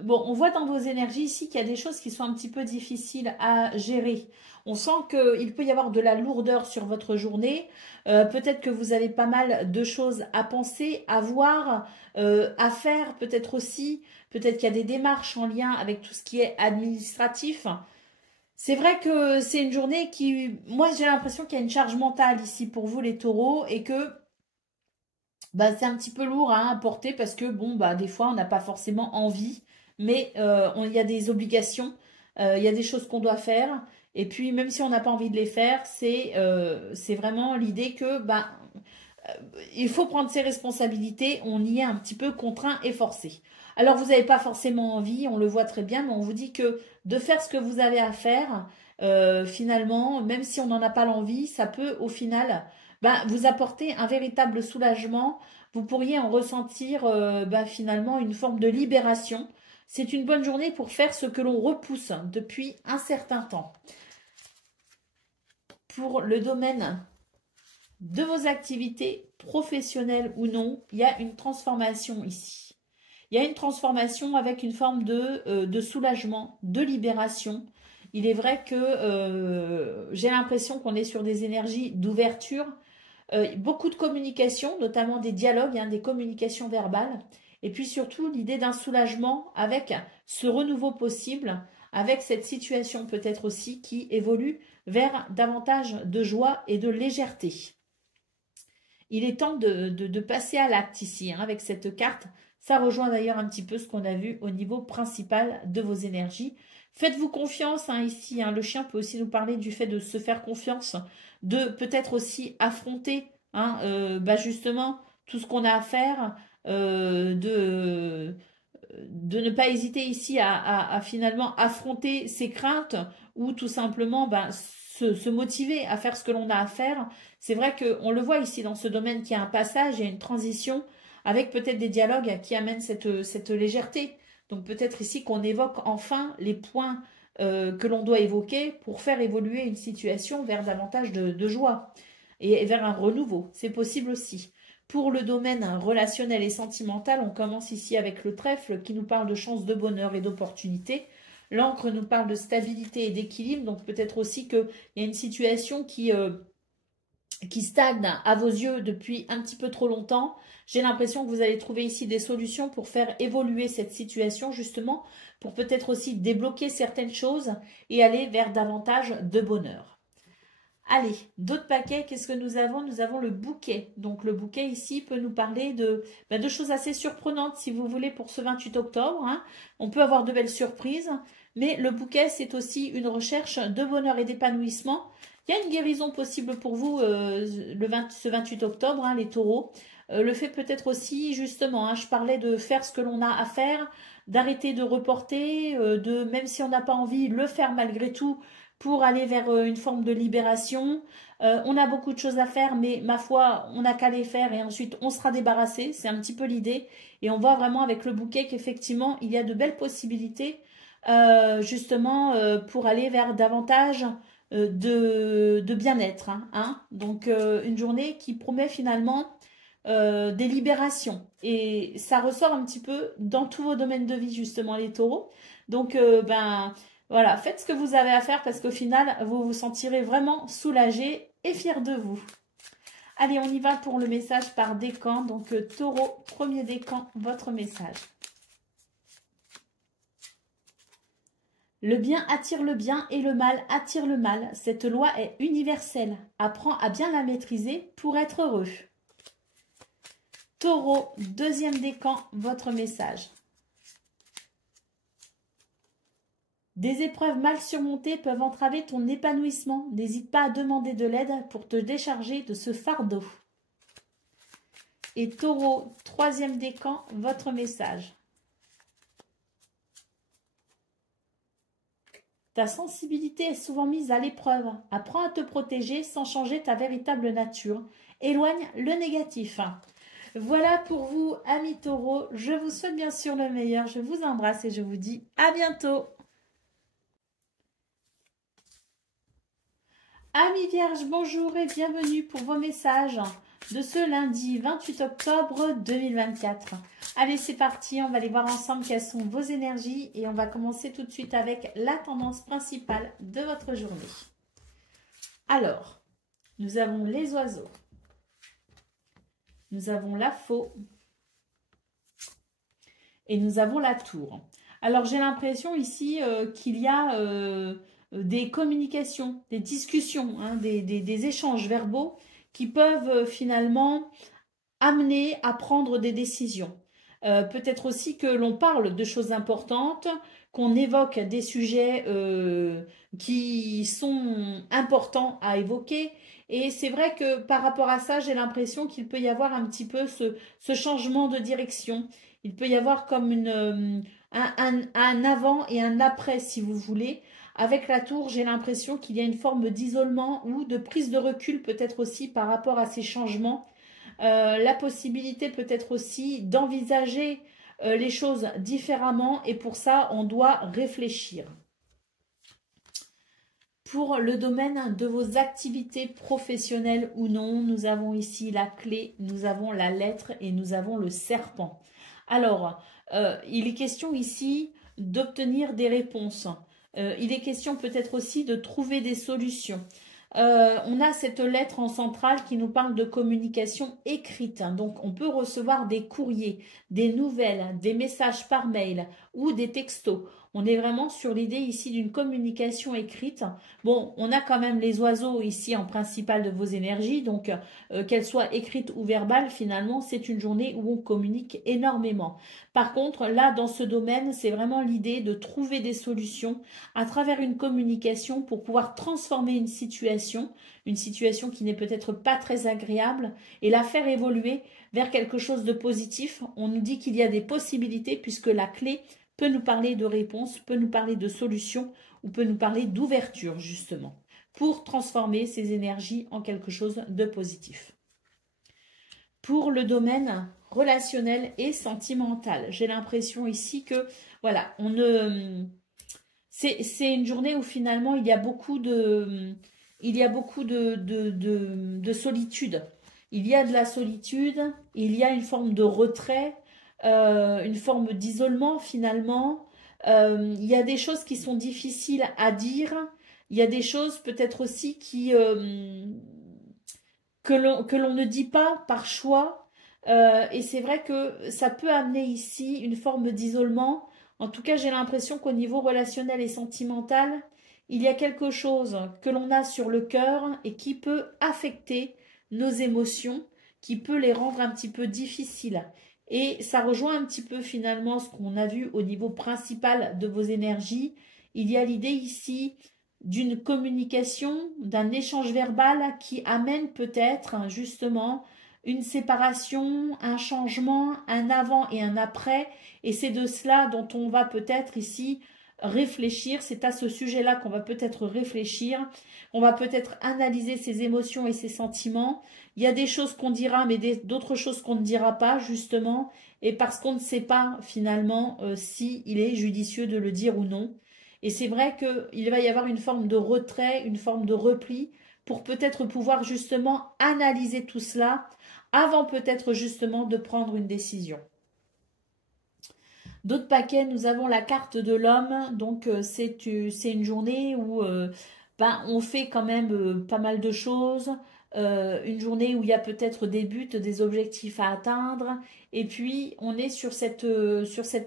Bon, on voit dans vos énergies ici qu'il y a des choses qui sont un petit peu difficiles à gérer. On sent qu'il peut y avoir de la lourdeur sur votre journée. Peut-être que vous avez pas mal de choses à penser, à voir, à faire peut-être aussi. Peut-être qu'il y a des démarches en lien avec tout ce qui est administratif. C'est vrai que c'est une journée qui... Moi, j'ai l'impression qu'il y a une charge mentale ici pour vous, les taureaux, et que bah, c'est un petit peu lourd à porter parce que, bon, bah, des fois, on n'a pas forcément envie, mais il y a des obligations, il y a des choses qu'on doit faire. Et puis, même si on n'a pas envie de les faire, c'est vraiment l'idée que bah, il faut prendre ses responsabilités, on y est un petit peu contraint et forcé. Alors, vous n'avez pas forcément envie, on le voit très bien, mais on vous dit que de faire ce que vous avez à faire, finalement, même si on n'en a pas l'envie, ça peut au final ben, vous apporter un véritable soulagement. Vous pourriez en ressentir ben, finalement une forme de libération. C'est une bonne journée pour faire ce que l'on repousse depuis un certain temps. Pour le domaine de vos activités professionnelles ou non, il y a une transformation ici. Il y a une transformation avec une forme de soulagement, de libération. Il est vrai que j'ai l'impression qu'on est sur des énergies d'ouverture, beaucoup de communication, notamment des dialogues, hein, des communications verbales, et puis surtout l'idée d'un soulagement avec ce renouveau possible, avec cette situation peut-être aussi qui évolue vers davantage de joie et de légèreté. Il est temps de passer à l'acte ici, hein, avec cette carte. Ça rejoint d'ailleurs un petit peu ce qu'on a vu au niveau principal de vos énergies. Faites-vous confiance hein, ici. Hein, le chien peut aussi nous parler du fait de se faire confiance, de peut-être aussi affronter hein, bah justement tout ce qu'on a à faire, de ne pas hésiter ici à finalement affronter ses craintes ou tout simplement ben, se motiver à faire ce que l'on a à faire. C'est vrai qu'on le voit ici dans ce domaine qu'il y a un passage, il y a une transition avec peut-être des dialogues qui amènent cette légèreté. Donc peut-être ici qu'on évoque enfin les points que l'on doit évoquer pour faire évoluer une situation vers davantage de joie et vers un renouveau. C'est possible aussi. Pour le domaine relationnel et sentimental, on commence ici avec le trèfle qui nous parle de chance, de bonheur et d'opportunité. L'encre nous parle de stabilité et d'équilibre, donc peut-être aussi qu'il y a une situation qui stagne à vos yeux depuis un petit peu trop longtemps. J'ai l'impression que vous allez trouver ici des solutions pour faire évoluer cette situation, justement, pour peut-être aussi débloquer certaines choses et aller vers davantage de bonheur. Allez, d'autres paquets, qu'est-ce que nous avons? Nous avons le bouquet. Donc le bouquet ici peut nous parler de choses assez surprenantes si vous voulez pour ce 28 octobre. Hein. On peut avoir de belles surprises, mais le bouquet c'est aussi une recherche de bonheur et d'épanouissement. Il y a une guérison possible pour vous ce 28 octobre, hein, les taureaux. Le fait peut-être aussi justement, hein, je parlais de faire ce que l'on a à faire, d'arrêter de reporter, de même si on n'a pas envie, le faire malgré tout pour aller vers une forme de libération. On a beaucoup de choses à faire, mais ma foi, on n'a qu'à les faire et ensuite on sera débarrassé. C'est un petit peu l'idée. Et on voit vraiment avec le bouquet qu'effectivement, il y a de belles possibilités justement pour aller vers davantage de bien-être. Hein. Donc une journée qui promet finalement des libérations. Et ça ressort un petit peu dans tous vos domaines de vie, justement, les taureaux. Donc, ben... Voilà, faites ce que vous avez à faire parce qu'au final, vous vous sentirez vraiment soulagé et fier de vous. Allez, on y va pour le message par décan. Donc, taureau, premier décan, votre message. Le bien attire le bien et le mal attire le mal. Cette loi est universelle. Apprends à bien la maîtriser pour être heureux. Taureau, deuxième décan, votre message. Des épreuves mal surmontées peuvent entraver ton épanouissement. N'hésite pas à demander de l'aide pour te décharger de ce fardeau. Et Taureau, troisième décan, votre message. Ta sensibilité est souvent mise à l'épreuve. Apprends à te protéger sans changer ta véritable nature. Éloigne le négatif. Voilà pour vous, amis taureaux. Je vous souhaite bien sûr le meilleur. Je vous embrasse et je vous dis à bientôt. Amis vierges, bonjour et bienvenue pour vos messages de ce lundi 28 octobre 2024. Allez, c'est parti, on va aller voir ensemble quelles sont vos énergies et on va commencer tout de suite avec la tendance principale de votre journée. Alors, nous avons les oiseaux, nous avons la faux et nous avons la tour. Alors, j'ai l'impression ici qu'il y a des communications, des discussions, hein, des échanges verbaux qui peuvent finalement amener à prendre des décisions. Peut-être aussi que l'on parle de choses importantes, qu'on évoque des sujets qui sont importants à évoquer. Et c'est vrai que par rapport à ça, j'ai l'impression qu'il peut y avoir un petit peu ce changement de direction. Il peut y avoir comme un avant et un après, si vous voulez. Avec la tour, j'ai l'impression qu'il y a une forme d'isolement ou de prise de recul peut-être aussi par rapport à ces changements. La possibilité peut-être aussi d'envisager les choses différemment et pour ça, on doit réfléchir. Pour le domaine de vos activités professionnelles ou non, nous avons ici la clé, nous avons la lettre et nous avons le serpent. Alors, il est question ici d'obtenir des réponses. Il est question peut-être aussi de trouver des solutions. On a cette lettre en centrale qui nous parle de communication écrite. Donc, on peut recevoir des courriers, des nouvelles, des messages par mail ou des textos. On est vraiment sur l'idée ici d'une communication écrite. Bon, on a quand même les oiseaux ici en principal de vos énergies. Donc, qu'elles soient écrites ou verbales, finalement, c'est une journée où on communique énormément. Par contre, là, dans ce domaine, c'est vraiment l'idée de trouver des solutions à travers une communication pour pouvoir transformer une situation qui n'est peut-être pas très agréable et la faire évoluer vers quelque chose de positif. On nous dit qu'il y a des possibilités puisque la clé peut nous parler de réponse, peut nous parler de solution ou peut nous parler d'ouverture justement pour transformer ces énergies en quelque chose de positif. Pour le domaine relationnel et sentimental, j'ai l'impression ici que voilà, c'est une journée où finalement il y a beaucoup de solitude. Il y a de la solitude, il y a une forme de retrait, une forme d'isolement finalement. Il y a des choses qui sont difficiles à dire. Il y a des choses peut-être aussi que l'on ne dit pas par choix. Et c'est vrai que ça peut amener ici une forme d'isolement. En tout cas, j'ai l'impression qu'au niveau relationnel et sentimental, il y a quelque chose que l'on a sur le cœur et qui peut affecter nos émotions, qui peut les rendre un petit peu difficiles. Et ça rejoint un petit peu finalement ce qu'on a vu au niveau principal de vos énergies. Il y a l'idée ici d'une communication, d'un échange verbal qui amène peut-être justement une séparation, un changement, un avant et un après. Et c'est de cela dont on va peut-être ici réfléchir. C'est à ce sujet-là qu'on va peut-être réfléchir. On va peut-être analyser ses émotions et ses sentiments. Il y a des choses qu'on dira, mais d'autres choses qu'on ne dira pas, justement. Et parce qu'on ne sait pas, finalement, s'il est judicieux de le dire ou non. Et c'est vrai qu'il va y avoir une forme de retrait, une forme de repli, pour peut-être pouvoir justement analyser tout cela avant peut-être justement de prendre une décision. D'autres paquets, nous avons la carte de l'homme. Donc, c'est une journée où on fait quand même pas mal de choses. Une journée où il y a peut-être des buts, des objectifs à atteindre. Et puis, on est sur cette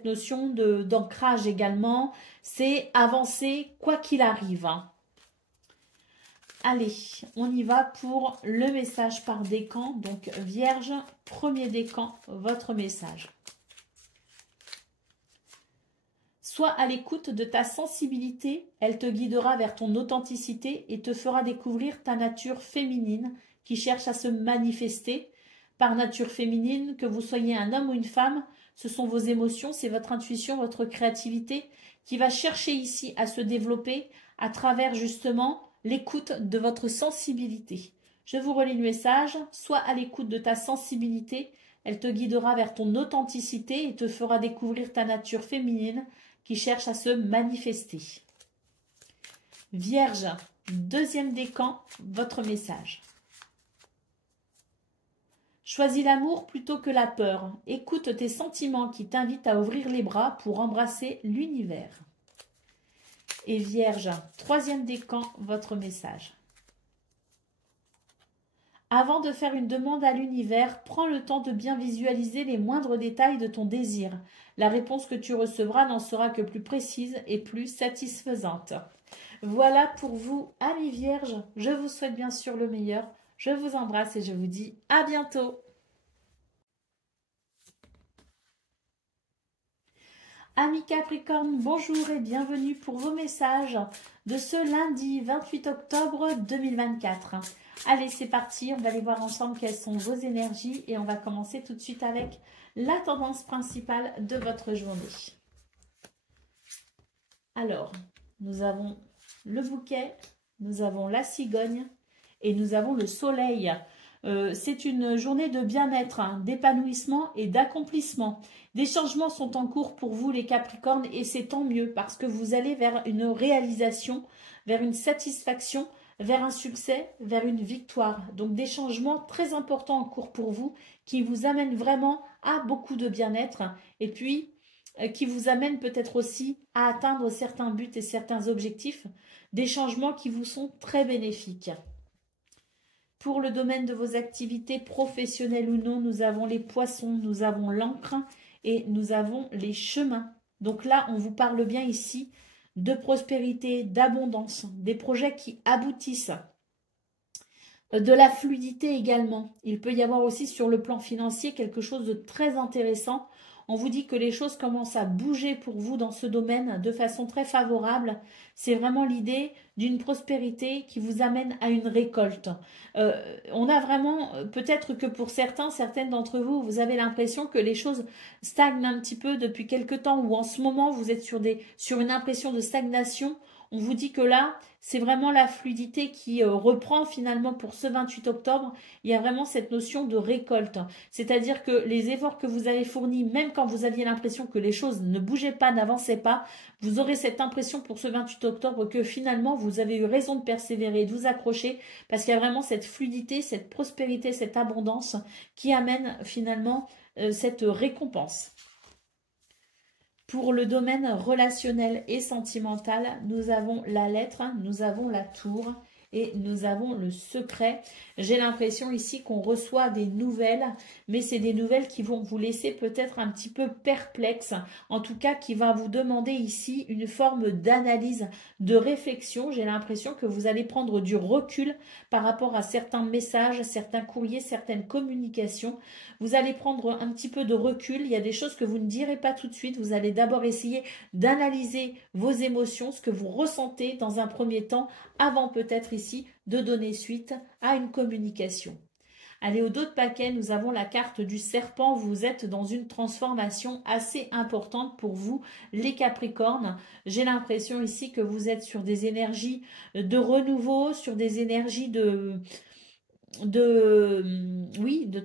notion d'ancrage également. C'est avancer quoi qu'il arrive. Allez, on y va pour le message par décan. Donc, Vierge, premier décan, votre message. Sois à l'écoute de ta sensibilité, elle te guidera vers ton authenticité et te fera découvrir ta nature féminine qui cherche à se manifester. Par nature féminine, que vous soyez un homme ou une femme, ce sont vos émotions, c'est votre intuition, votre créativité qui va chercher ici à se développer à travers justement l'écoute de votre sensibilité. Je vous relis le message, sois à l'écoute de ta sensibilité, elle te guidera vers ton authenticité et te fera découvrir ta nature féminine qui cherche à se manifester. Vierge, deuxième décan, votre message. Choisis l'amour plutôt que la peur. Écoute tes sentiments qui t'invitent à ouvrir les bras pour embrasser l'univers. Et Vierge, troisième décan, votre message. Avant de faire une demande à l'univers, prends le temps de bien visualiser les moindres détails de ton désir. La réponse que tu recevras n'en sera que plus précise et plus satisfaisante. Voilà pour vous, amis Vierges. Je vous souhaite bien sûr le meilleur. Je vous embrasse et je vous dis à bientôt. Amis Capricorne, bonjour et bienvenue pour vos messages de ce lundi 28 octobre 2024. Allez, c'est parti, on va aller voir ensemble quelles sont vos énergies et on va commencer tout de suite avec la tendance principale de votre journée. Alors, nous avons le bouquet, nous avons la cigogne et nous avons le soleil. C'est une journée de bien-être, hein, d'épanouissement et d'accomplissement. Des changements sont en cours pour vous les Capricornes et c'est tant mieux parce que vous allez vers une réalisation, vers une satisfaction, vers un succès, vers une victoire. Donc des changements très importants en cours pour vous qui vous amènent vraiment à beaucoup de bien-être et puis qui vous amènent peut-être aussi à atteindre certains buts et certains objectifs. Des changements qui vous sont très bénéfiques. Pour le domaine de vos activités professionnelles ou non, nous avons les poissons, nous avons l'encre et nous avons les chemins. Donc là, on vous parle bien ici de prospérité, d'abondance, des projets qui aboutissent, de la fluidité également. Il peut y avoir aussi sur le plan financier quelque chose de très intéressant. On vous dit que les choses commencent à bouger pour vous dans ce domaine de façon très favorable. C'est vraiment l'idée d'une prospérité qui vous amène à une récolte. On a vraiment, peut-être que pour certaines d'entre vous, vous avez l'impression que les choses stagnent un petit peu depuis quelque temps ou en ce moment, vous êtes sur une impression de stagnation. On vous dit que là, c'est vraiment la fluidité qui reprend finalement pour ce 28 octobre. Il y a vraiment cette notion de récolte. C'est-à-dire que les efforts que vous avez fournis, même quand vous aviez l'impression que les choses ne bougeaient pas, n'avançaient pas, vous aurez cette impression pour ce 28 octobre que finalement vous avez eu raison de persévérer, de vous accrocher, parce qu'il y a vraiment cette fluidité, cette prospérité, cette abondance qui amène finalement cette récompense. Pour le domaine relationnel et sentimental, nous avons la lettre, nous avons la tour et nous avons le secret. J'ai l'impression ici qu'on reçoit des nouvelles, mais c'est des nouvelles qui vont vous laisser peut-être un petit peu perplexe, en tout cas qui va vous demander ici une forme d'analyse, de réflexion. J'ai l'impression que vous allez prendre du recul par rapport à certains messages, certains courriers, certaines communications. Vous allez prendre un petit peu de recul, il y a des choses que vous ne direz pas tout de suite, vous allez d'abord essayer d'analyser vos émotions, ce que vous ressentez dans un premier temps, avant peut-être ici de donner suite à une communication. Allez, au dos de paquet, nous avons la carte du serpent. Vous êtes dans une transformation assez importante pour vous, les Capricornes. J'ai l'impression ici que vous êtes sur des énergies de renouveau, sur des énergies de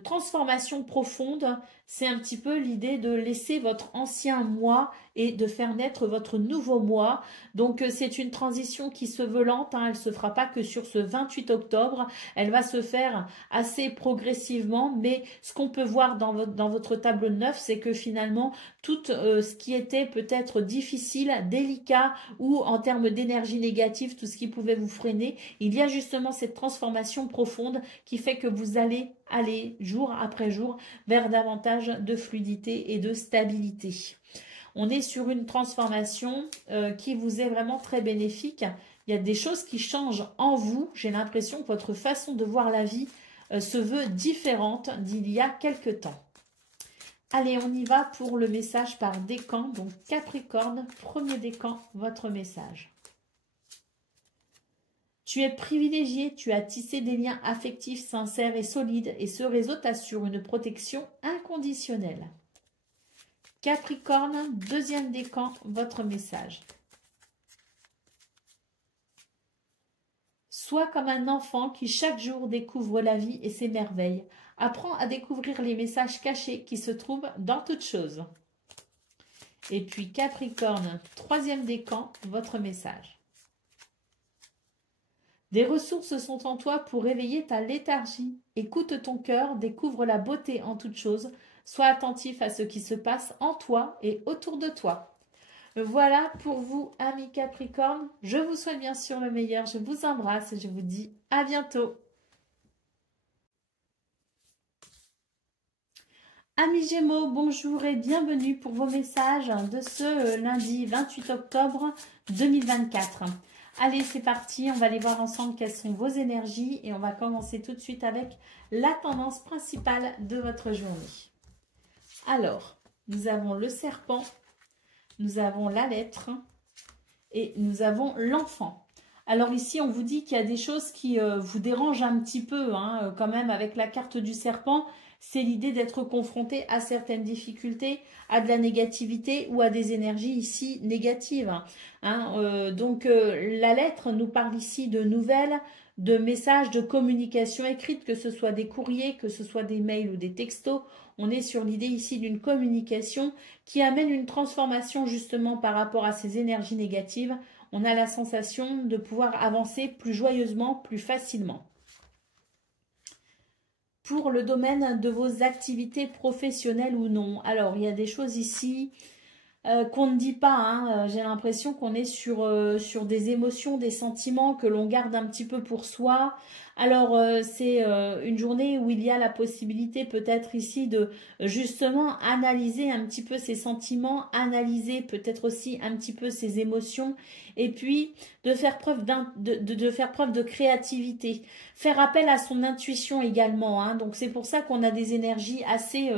transformation profonde. C'est un petit peu l'idée de laisser votre ancien moi et de faire naître votre nouveau moi. Donc c'est une transition qui se veut lente, hein. Elle ne se fera pas que sur ce 28 octobre, elle va se faire assez progressivement, mais ce qu'on peut voir dans votre tableau de 9, c'est que finalement tout ce qui était peut-être difficile, délicat ou en termes d'énergie négative, tout ce qui pouvait vous freiner, il y a justement cette transformation profonde qui fait que vous allez aller jour après jour vers davantage de fluidité et de stabilité. On est sur une transformation qui vous est vraiment très bénéfique. Il y a des choses qui changent en vous. J'ai l'impression que votre façon de voir la vie se veut différente d'il y a quelque temps. Allez, on y va pour le message par décan. Donc Capricorne, premier décan, votre message. Tu es privilégié, tu as tissé des liens affectifs sincères et solides et ce réseau t'assure une protection inconditionnelle. Capricorne, deuxième décan, votre message. Sois comme un enfant qui chaque jour découvre la vie et ses merveilles. Apprends à découvrir les messages cachés qui se trouvent dans toutes choses. Et puis Capricorne, troisième décan, votre message. Des ressources sont en toi pour réveiller ta léthargie. Écoute ton cœur, découvre la beauté en toute chose. Sois attentif à ce qui se passe en toi et autour de toi. Voilà pour vous, amis Capricorne. Je vous souhaite bien sûr le meilleur. Je vous embrasse et je vous dis à bientôt. Amis Gémeaux, bonjour et bienvenue pour vos messages de ce lundi 28 octobre 2024. Allez, c'est parti, on va aller voir ensemble quelles sont vos énergies et on va commencer tout de suite avec la tendance principale de votre journée. Alors, nous avons le serpent, nous avons la lettre et nous avons l'enfant. Alors ici, on vous dit qu'il y a des choses qui vous dérangent un petit peu, hein, quand même, avec la carte du serpent. C'est l'idée d'être confronté à certaines difficultés, à de la négativité ou à des énergies ici négatives. Hein. Donc la lettre nous parle ici de nouvelles, de messages, de communication écrite, que ce soit des courriers, que ce soit des mails ou des textos. On est sur l'idée ici d'une communication qui amène une transformation justement par rapport à ces énergies négatives. On a la sensation de pouvoir avancer plus joyeusement, plus facilement. Pour le domaine de vos activités professionnelles ou non. Alors, il y a des choses ici qu'on ne dit pas. Hein. J'ai l'impression qu'on est sur des émotions, des sentiments que l'on garde un petit peu pour soi. Alors, c'est une journée où il y a la possibilité peut-être ici de justement analyser un petit peu ses sentiments, analyser peut-être aussi un petit peu ses émotions et puis de faire preuve de créativité. Faire appel à son intuition également. Hein. Donc, c'est pour ça qu'on a des énergies assez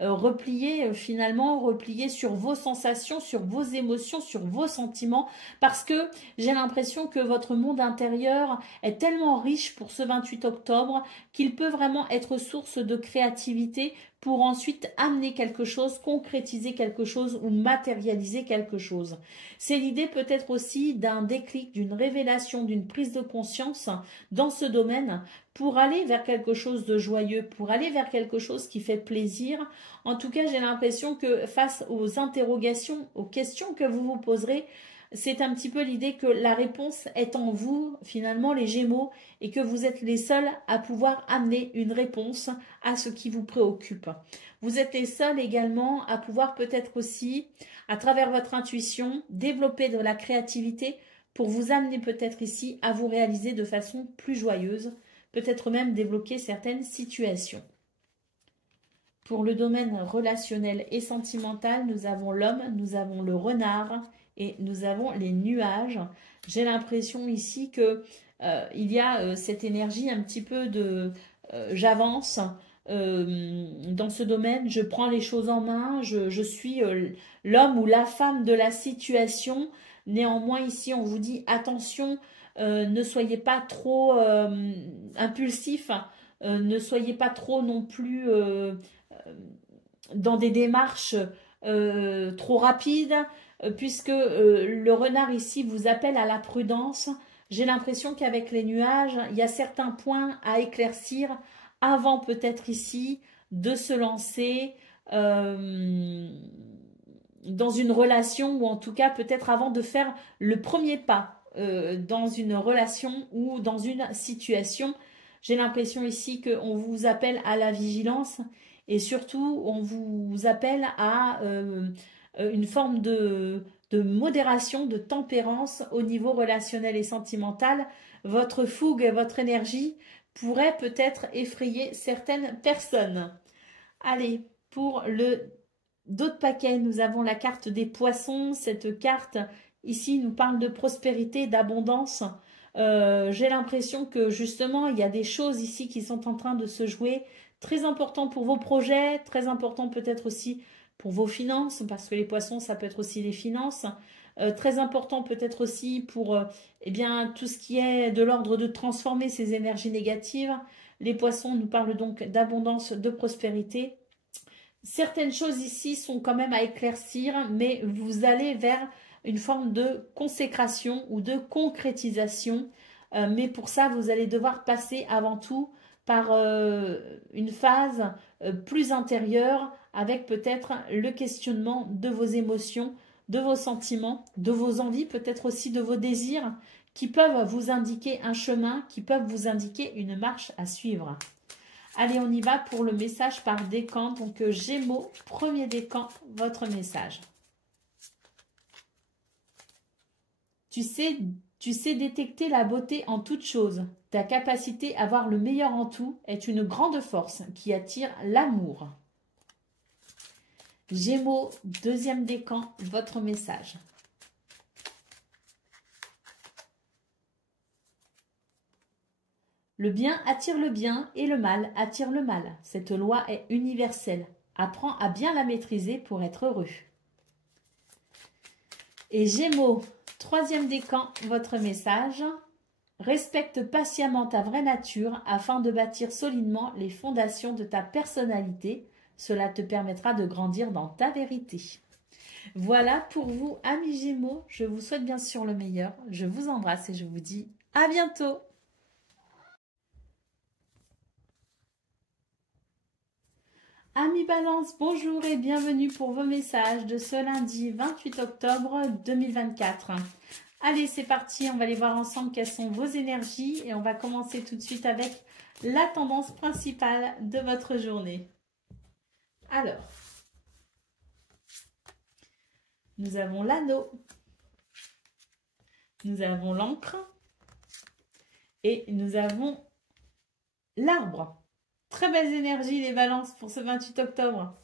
repliées finalement, repliées sur vos sensations, sur vos émotions, sur vos sentiments parce que j'ai l'impression que votre monde intérieur est tellement riche pour ce 28 octobre qu'il peut vraiment être source de créativité pour ensuite amener quelque chose, concrétiser quelque chose ou matérialiser quelque chose. C'est l'idée peut-être aussi d'un déclic, d'une révélation, d'une prise de conscience dans ce domaine pour aller vers quelque chose de joyeux, pour aller vers quelque chose qui fait plaisir. En tout cas, j'ai l'impression que face aux interrogations, aux questions que vous vous poserez, c'est un petit peu l'idée que la réponse est en vous, finalement, les Gémeaux, et que vous êtes les seuls à pouvoir amener une réponse à ce qui vous préoccupe. Vous êtes les seuls également à pouvoir peut-être aussi, à travers votre intuition, développer de la créativité pour vous amener peut-être ici à vous réaliser de façon plus joyeuse, peut-être même débloquer certaines situations. Pour le domaine relationnel et sentimental, nous avons l'homme, nous avons le renard et nous avons les nuages. J'ai l'impression ici que il y a cette énergie un petit peu de j'avance dans ce domaine, je prends les choses en main, je suis l'homme ou la femme de la situation. Néanmoins ici on vous dit attention, ne soyez pas trop impulsif, ne soyez pas trop non plus dans des démarches trop rapides, puisque le renard ici vous appelle à la prudence. J'ai l'impression qu'avec les nuages, il y a certains points à éclaircir avant peut-être ici de se lancer dans une relation, ou en tout cas peut-être avant de faire le premier pas dans une relation ou dans une situation. J'ai l'impression ici qu'on vous appelle à la vigilance et surtout on vous appelle à une forme de modération, de tempérance au niveau relationnel et sentimental. Votre fougue et votre énergie pourraient peut-être effrayer certaines personnes. Allez, pour le d'autres paquets, nous avons la carte des poissons. Cette carte ici nous parle de prospérité, d'abondance. J'ai l'impression que justement il y a des choses ici qui sont en train de se jouer, très important pour vos projets, très important peut-être aussi pour vos finances, parce que les poissons ça peut être aussi les finances, très important peut-être aussi pour eh bien, tout ce qui est de l'ordre de transformer ces énergies négatives. Les poissons nous parlent donc d'abondance, de prospérité. Certaines choses ici sont quand même à éclaircir, mais vous allez vers une forme de consécration ou de concrétisation. Mais pour ça, vous allez devoir passer avant tout par une phase plus intérieure avec peut-être le questionnement de vos émotions, de vos sentiments, de vos envies, peut-être aussi de vos désirs qui peuvent vous indiquer un chemin, qui peuvent vous indiquer une marche à suivre. Allez, on y va pour le message par décan. Donc, Gémeaux, premier décan, votre message. Tu sais détecter la beauté en toute chose. Ta capacité à voir le meilleur en tout est une grande force qui attire l'amour. Gémeaux, deuxième décan, votre message. Le bien attire le bien et le mal attire le mal. Cette loi est universelle. Apprends à bien la maîtriser pour être heureux. Et Gémeaux, troisième décan, votre message. Respecte patiemment ta vraie nature afin de bâtir solidement les fondations de ta personnalité. Cela te permettra de grandir dans ta vérité. Voilà pour vous, amis Gémeaux. Je vous souhaite bien sûr le meilleur. Je vous embrasse et je vous dis à bientôt. Amis Balance, bonjour et bienvenue pour vos messages de ce lundi 28 octobre 2024. Allez, c'est parti, on va aller voir ensemble quelles sont vos énergies et on va commencer tout de suite avec la tendance principale de votre journée. Alors, nous avons l'anneau, nous avons l'encre et nous avons l'arbre. Très belles énergies les balances pour ce 28 octobre.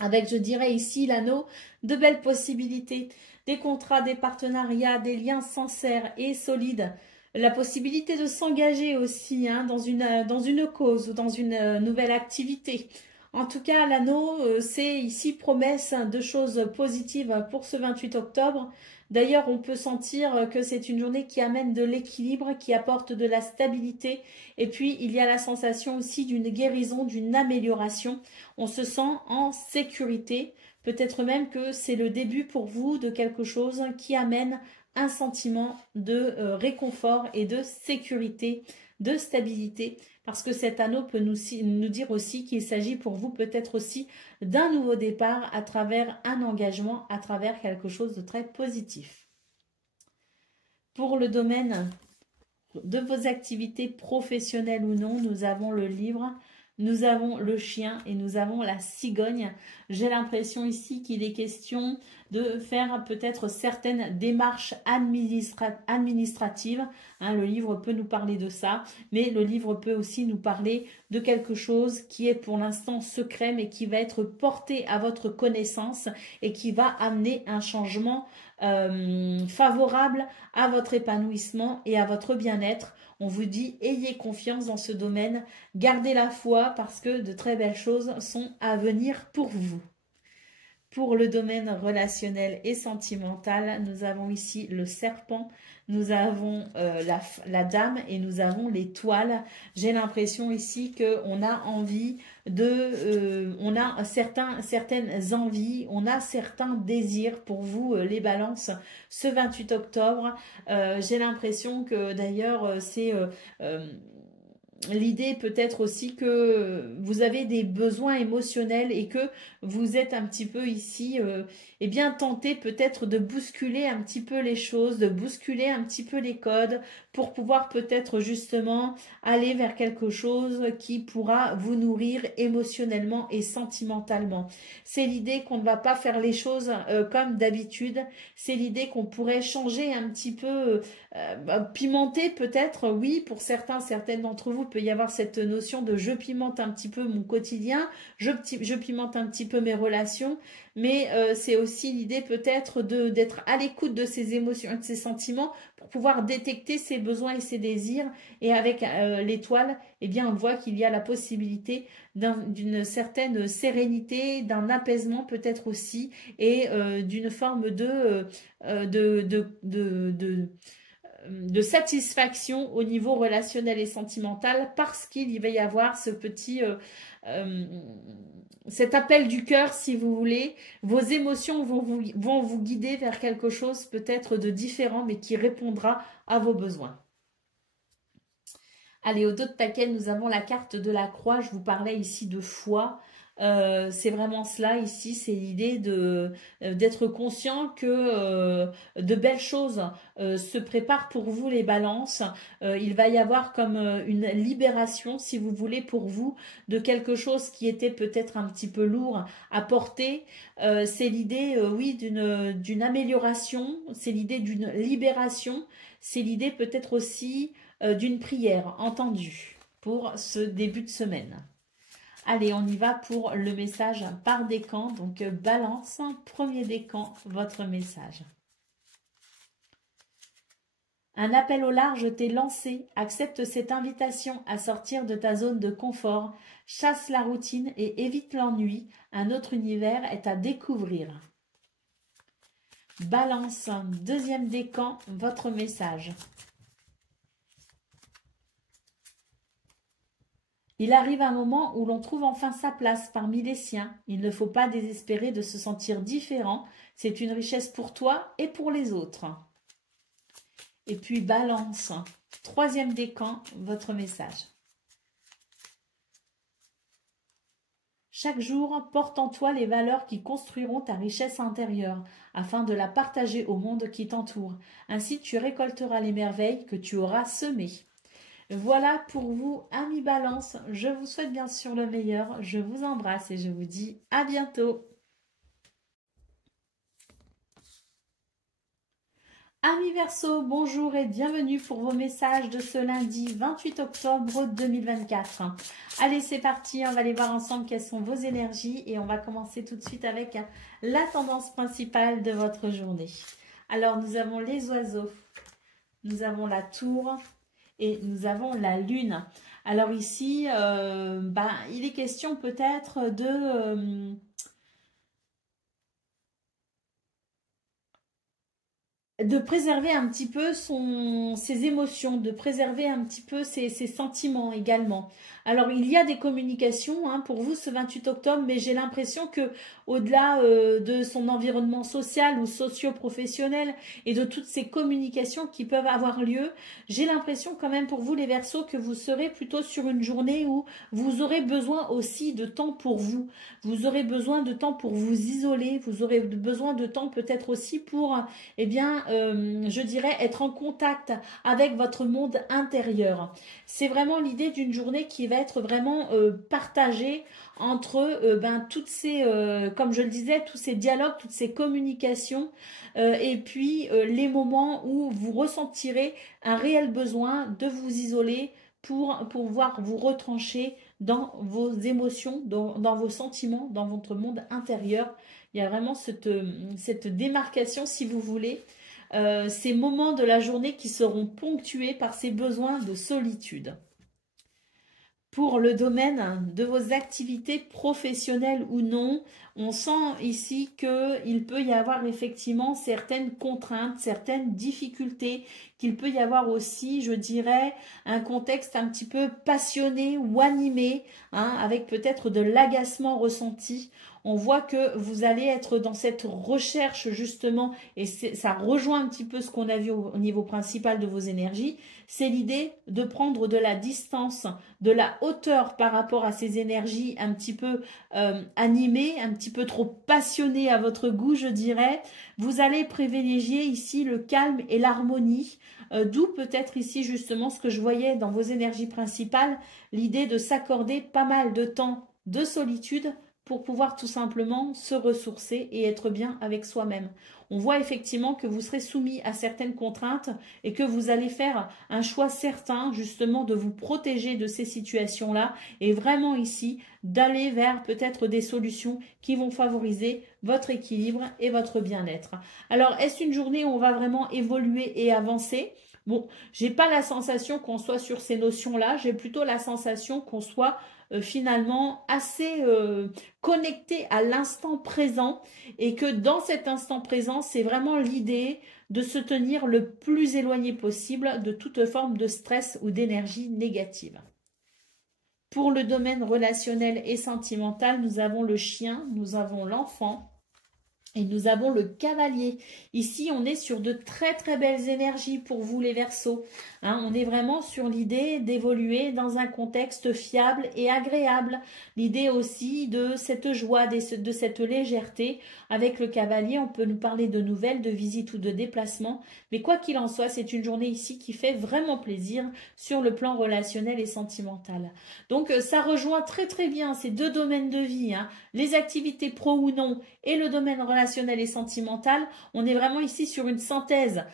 Avec, je dirais ici, l'anneau, de belles possibilités. Des contrats, des partenariats, des liens sincères et solides. La possibilité de s'engager aussi dans une cause ou dans une nouvelle activité. En tout cas, l'anneau, c'est ici promesse de choses positives pour ce 28 octobre. D'ailleurs, on peut sentir que c'est une journée qui amène de l'équilibre, qui apporte de la stabilité. Et puis, il y a la sensation aussi d'une guérison, d'une amélioration. On se sent en sécurité. Peut-être même que c'est le début pour vous de quelque chose qui amène un sentiment de réconfort et de sécurité, de stabilité. Parce que cet anneau peut nous dire aussi qu'il s'agit pour vous peut-être aussi d'un nouveau départ à travers un engagement, à travers quelque chose de très positif. Pour le domaine de vos activités professionnelles ou non, nous avons le livre, nous avons le chien et nous avons la cigogne. J'ai l'impression ici qu'il est question de faire peut-être certaines démarches administratives. Le livre peut nous parler de ça, mais le livre peut aussi nous parler de quelque chose qui est pour l'instant secret, mais qui va être porté à votre connaissance et qui va amener un changement favorable à votre épanouissement et à votre bien-être. On vous dit, ayez confiance dans ce domaine, gardez la foi parce que de très belles choses sont à venir pour vous. Pour le domaine relationnel et sentimental, nous avons ici le serpent, nous avons la dame et nous avons l'étoile. J'ai l'impression ici qu'on a envie on a certaines envies, on a certains désirs pour vous les balances ce 28 octobre. J'ai l'impression que d'ailleurs c'est... l'idée peut-être aussi que vous avez des besoins émotionnels et que vous êtes un petit peu ici tenté peut-être de bousculer un petit peu les choses, de bousculer un petit peu les codes pour pouvoir peut-être justement aller vers quelque chose qui pourra vous nourrir émotionnellement et sentimentalement. C'est l'idée qu'on ne va pas faire les choses comme d'habitude, c'est l'idée qu'on pourrait changer un petit peu, pimenter peut-être, oui, pour certaines d'entre vous, peut y avoir cette notion de je pimente un petit peu mon quotidien, je pimente un petit peu mes relations, mais c'est aussi l'idée peut-être d'être à l'écoute de ses émotions et de ses sentiments pour pouvoir détecter ses besoins et ses désirs. Et avec l'étoile, eh bien, on voit qu'il y a la possibilité d'une certaine sérénité, d'un apaisement peut-être aussi, et d'une forme de satisfaction au niveau relationnel et sentimental parce qu'il va y avoir ce petit... cet appel du cœur, si vous voulez. Vos émotions vont vous guider vers quelque chose peut-être de différent, mais qui répondra à vos besoins. Allez, au dos de taquet, nous avons la carte de la croix. Je vous parlais ici de foi. C'est vraiment cela ici, c'est l'idée d'être conscient que de belles choses se préparent pour vous les balances. Il va y avoir comme une libération, si vous voulez, pour vous, de quelque chose qui était peut-être un petit peu lourd à porter. C'est l'idée, oui, d'une amélioration, c'est l'idée d'une libération, c'est l'idée peut-être aussi d'une prière entendue pour ce début de semaine. Allez, on y va pour le message par décan. Donc, balance, premier décan, votre message. Un appel au large t'est lancé. Accepte cette invitation à sortir de ta zone de confort. Chasse la routine et évite l'ennui. Un autre univers est à découvrir. Balance, deuxième décan, votre message. Il arrive un moment où l'on trouve enfin sa place parmi les siens. Il ne faut pas désespérer de se sentir différent. C'est une richesse pour toi et pour les autres. Et puis balance, troisième décan, votre message. Chaque jour, porte en toi les valeurs qui construiront ta richesse intérieure, afin de la partager au monde qui t'entoure. Ainsi tu récolteras les merveilles que tu auras semées. Voilà pour vous, amis Balance. Je vous souhaite bien sûr le meilleur. Je vous embrasse et je vous dis à bientôt. Amis Verseau, bonjour et bienvenue pour vos messages de ce lundi 28 octobre 2024. Allez, c'est parti, on va aller voir ensemble quelles sont vos énergies et on va commencer tout de suite avec la tendance principale de votre journée. Alors, nous avons les oiseaux, nous avons la tour et nous avons la lune. Alors ici, il est question peut-être de préserver un petit peu ses émotions, de préserver un petit peu ses sentiments également. Alors, il y a des communications pour vous ce 28 octobre, mais j'ai l'impression que au-delà de son environnement social ou socio-professionnel et de toutes ces communications qui peuvent avoir lieu, j'ai l'impression quand même pour vous les Verseaux que vous serez plutôt sur une journée où vous aurez besoin aussi de temps pour vous. Vous aurez besoin de temps pour vous isoler, vous aurez besoin de temps peut-être aussi pour, je dirais, être en contact avec votre monde intérieur. C'est vraiment l'idée d'une journée qui va être vraiment partagée entre toutes ces, comme je le disais, tous ces dialogues, toutes ces communications et puis les moments où vous ressentirez un réel besoin de vous isoler pour pouvoir vous retrancher dans vos émotions, dans vos sentiments, dans votre monde intérieur. Il y a vraiment cette démarcation, si vous voulez, ces moments de la journée qui seront ponctués par ces besoins de solitude. Pour le domaine de vos activités professionnelles ou non, on sent ici qu'il peut y avoir effectivement certaines contraintes, certaines difficultés, qu'il peut y avoir aussi, je dirais, un contexte un petit peu passionné ou animé, avec peut-être de l'agacement ressenti. On voit que vous allez être dans cette recherche justement, et ça rejoint un petit peu ce qu'on a vu au niveau principal de vos énergies, c'est l'idée de prendre de la distance, de la hauteur par rapport à ces énergies un petit peu animées, un petit peu trop passionnées à votre goût, je dirais. Vous allez privilégier ici le calme et l'harmonie, d'où peut-être ici justement ce que je voyais dans vos énergies principales, l'idée de s'accorder pas mal de temps de solitude pour pouvoir tout simplement se ressourcer et être bien avec soi-même. On voit effectivement que vous serez soumis à certaines contraintes et que vous allez faire un choix certain justement de vous protéger de ces situations-là et vraiment ici d'aller vers peut-être des solutions qui vont favoriser votre équilibre et votre bien-être. Alors, est-ce une journée où on va vraiment évoluer et avancer ? Bon, j'ai pas la sensation qu'on soit sur ces notions-là, j'ai plutôt la sensation qu'on soit finalement assez connecté à l'instant présent et que dans cet instant présent, c'est vraiment l'idée de se tenir le plus éloigné possible de toute forme de stress ou d'énergie négative. Pour le domaine relationnel et sentimental, nous avons le chien, nous avons l'enfant Et nous avons le cavalier. Ici, on est sur de très très belles énergies pour vous les Verseaux. Hein, on est vraiment sur l'idée d'évoluer dans un contexte fiable et agréable. L'idée aussi de cette joie, de cette légèreté. Avec le cavalier, on peut nous parler de nouvelles, de visites ou de déplacements. Mais quoi qu'il en soit, c'est une journée ici qui fait vraiment plaisir sur le plan relationnel et sentimental. Donc, ça rejoint très très bien ces deux domaines de vie, hein, les activités pro ou non et le domaine relationnel et sentimental. On est vraiment ici sur une synthèse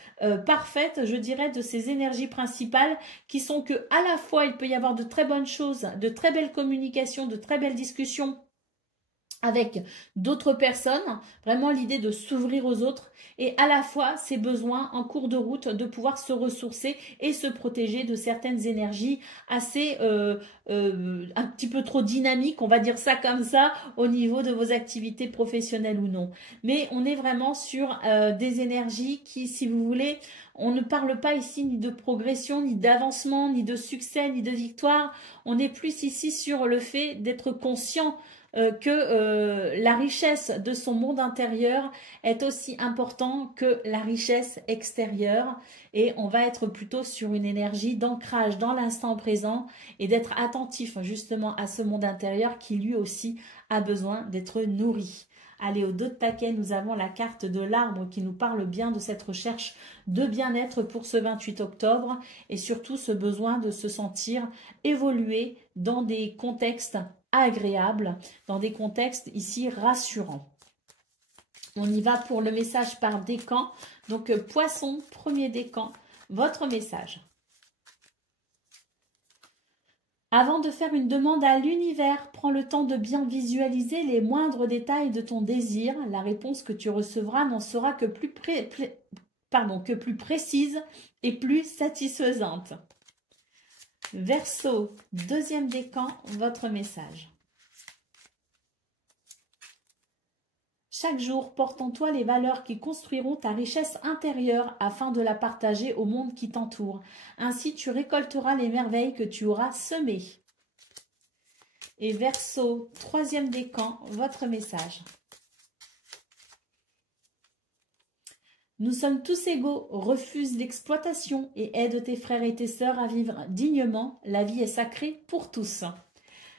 parfaite, je dirais, de ces énergies principales qui sont que à la fois il peut y avoir de très bonnes choses, de très belles communications, de très belles discussions avec d'autres personnes, vraiment l'idée de s'ouvrir aux autres et à la fois ces besoins en cours de route de pouvoir se ressourcer et se protéger de certaines énergies assez un petit peu trop dynamiques, on va dire ça comme ça, au niveau de vos activités professionnelles ou non. Mais on est vraiment sur des énergies qui, si vous voulez, on ne parle pas ici ni de progression, ni d'avancement, ni de succès, ni de victoire. On est plus ici sur le fait d'être conscient que la richesse de son monde intérieur est aussi important que la richesse extérieure et on va être plutôt sur une énergie d'ancrage dans l'instant présent et d'être attentif justement à ce monde intérieur qui lui aussi a besoin d'être nourri. Allez, au dos de paquet, nous avons la carte de l'arbre qui nous parle bien de cette recherche de bien-être pour ce 28 octobre et surtout ce besoin de se sentir évoluer dans des contextes agréables, dans des contextes ici rassurants. On y va pour le message par décan. Donc, Poisson, premier décan, votre message. Avant de faire une demande à l'univers, prends le temps de bien visualiser les moindres détails de ton désir. La réponse que tu recevras n'en sera que plus précise et plus satisfaisante. Verseau, deuxième décan, votre message. Chaque jour, porte en toi les valeurs qui construiront ta richesse intérieure afin de la partager au monde qui t'entoure. Ainsi, tu récolteras les merveilles que tu auras semées. Et Verseau, troisième décan, votre message. Nous sommes tous égaux, refuse l'exploitation et aide tes frères et tes sœurs à vivre dignement. La vie est sacrée pour tous.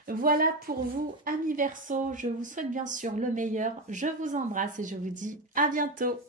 Voilà pour vous, amis Verseaux. Je vous souhaite bien sûr le meilleur. Je vous embrasse et je vous dis à bientôt.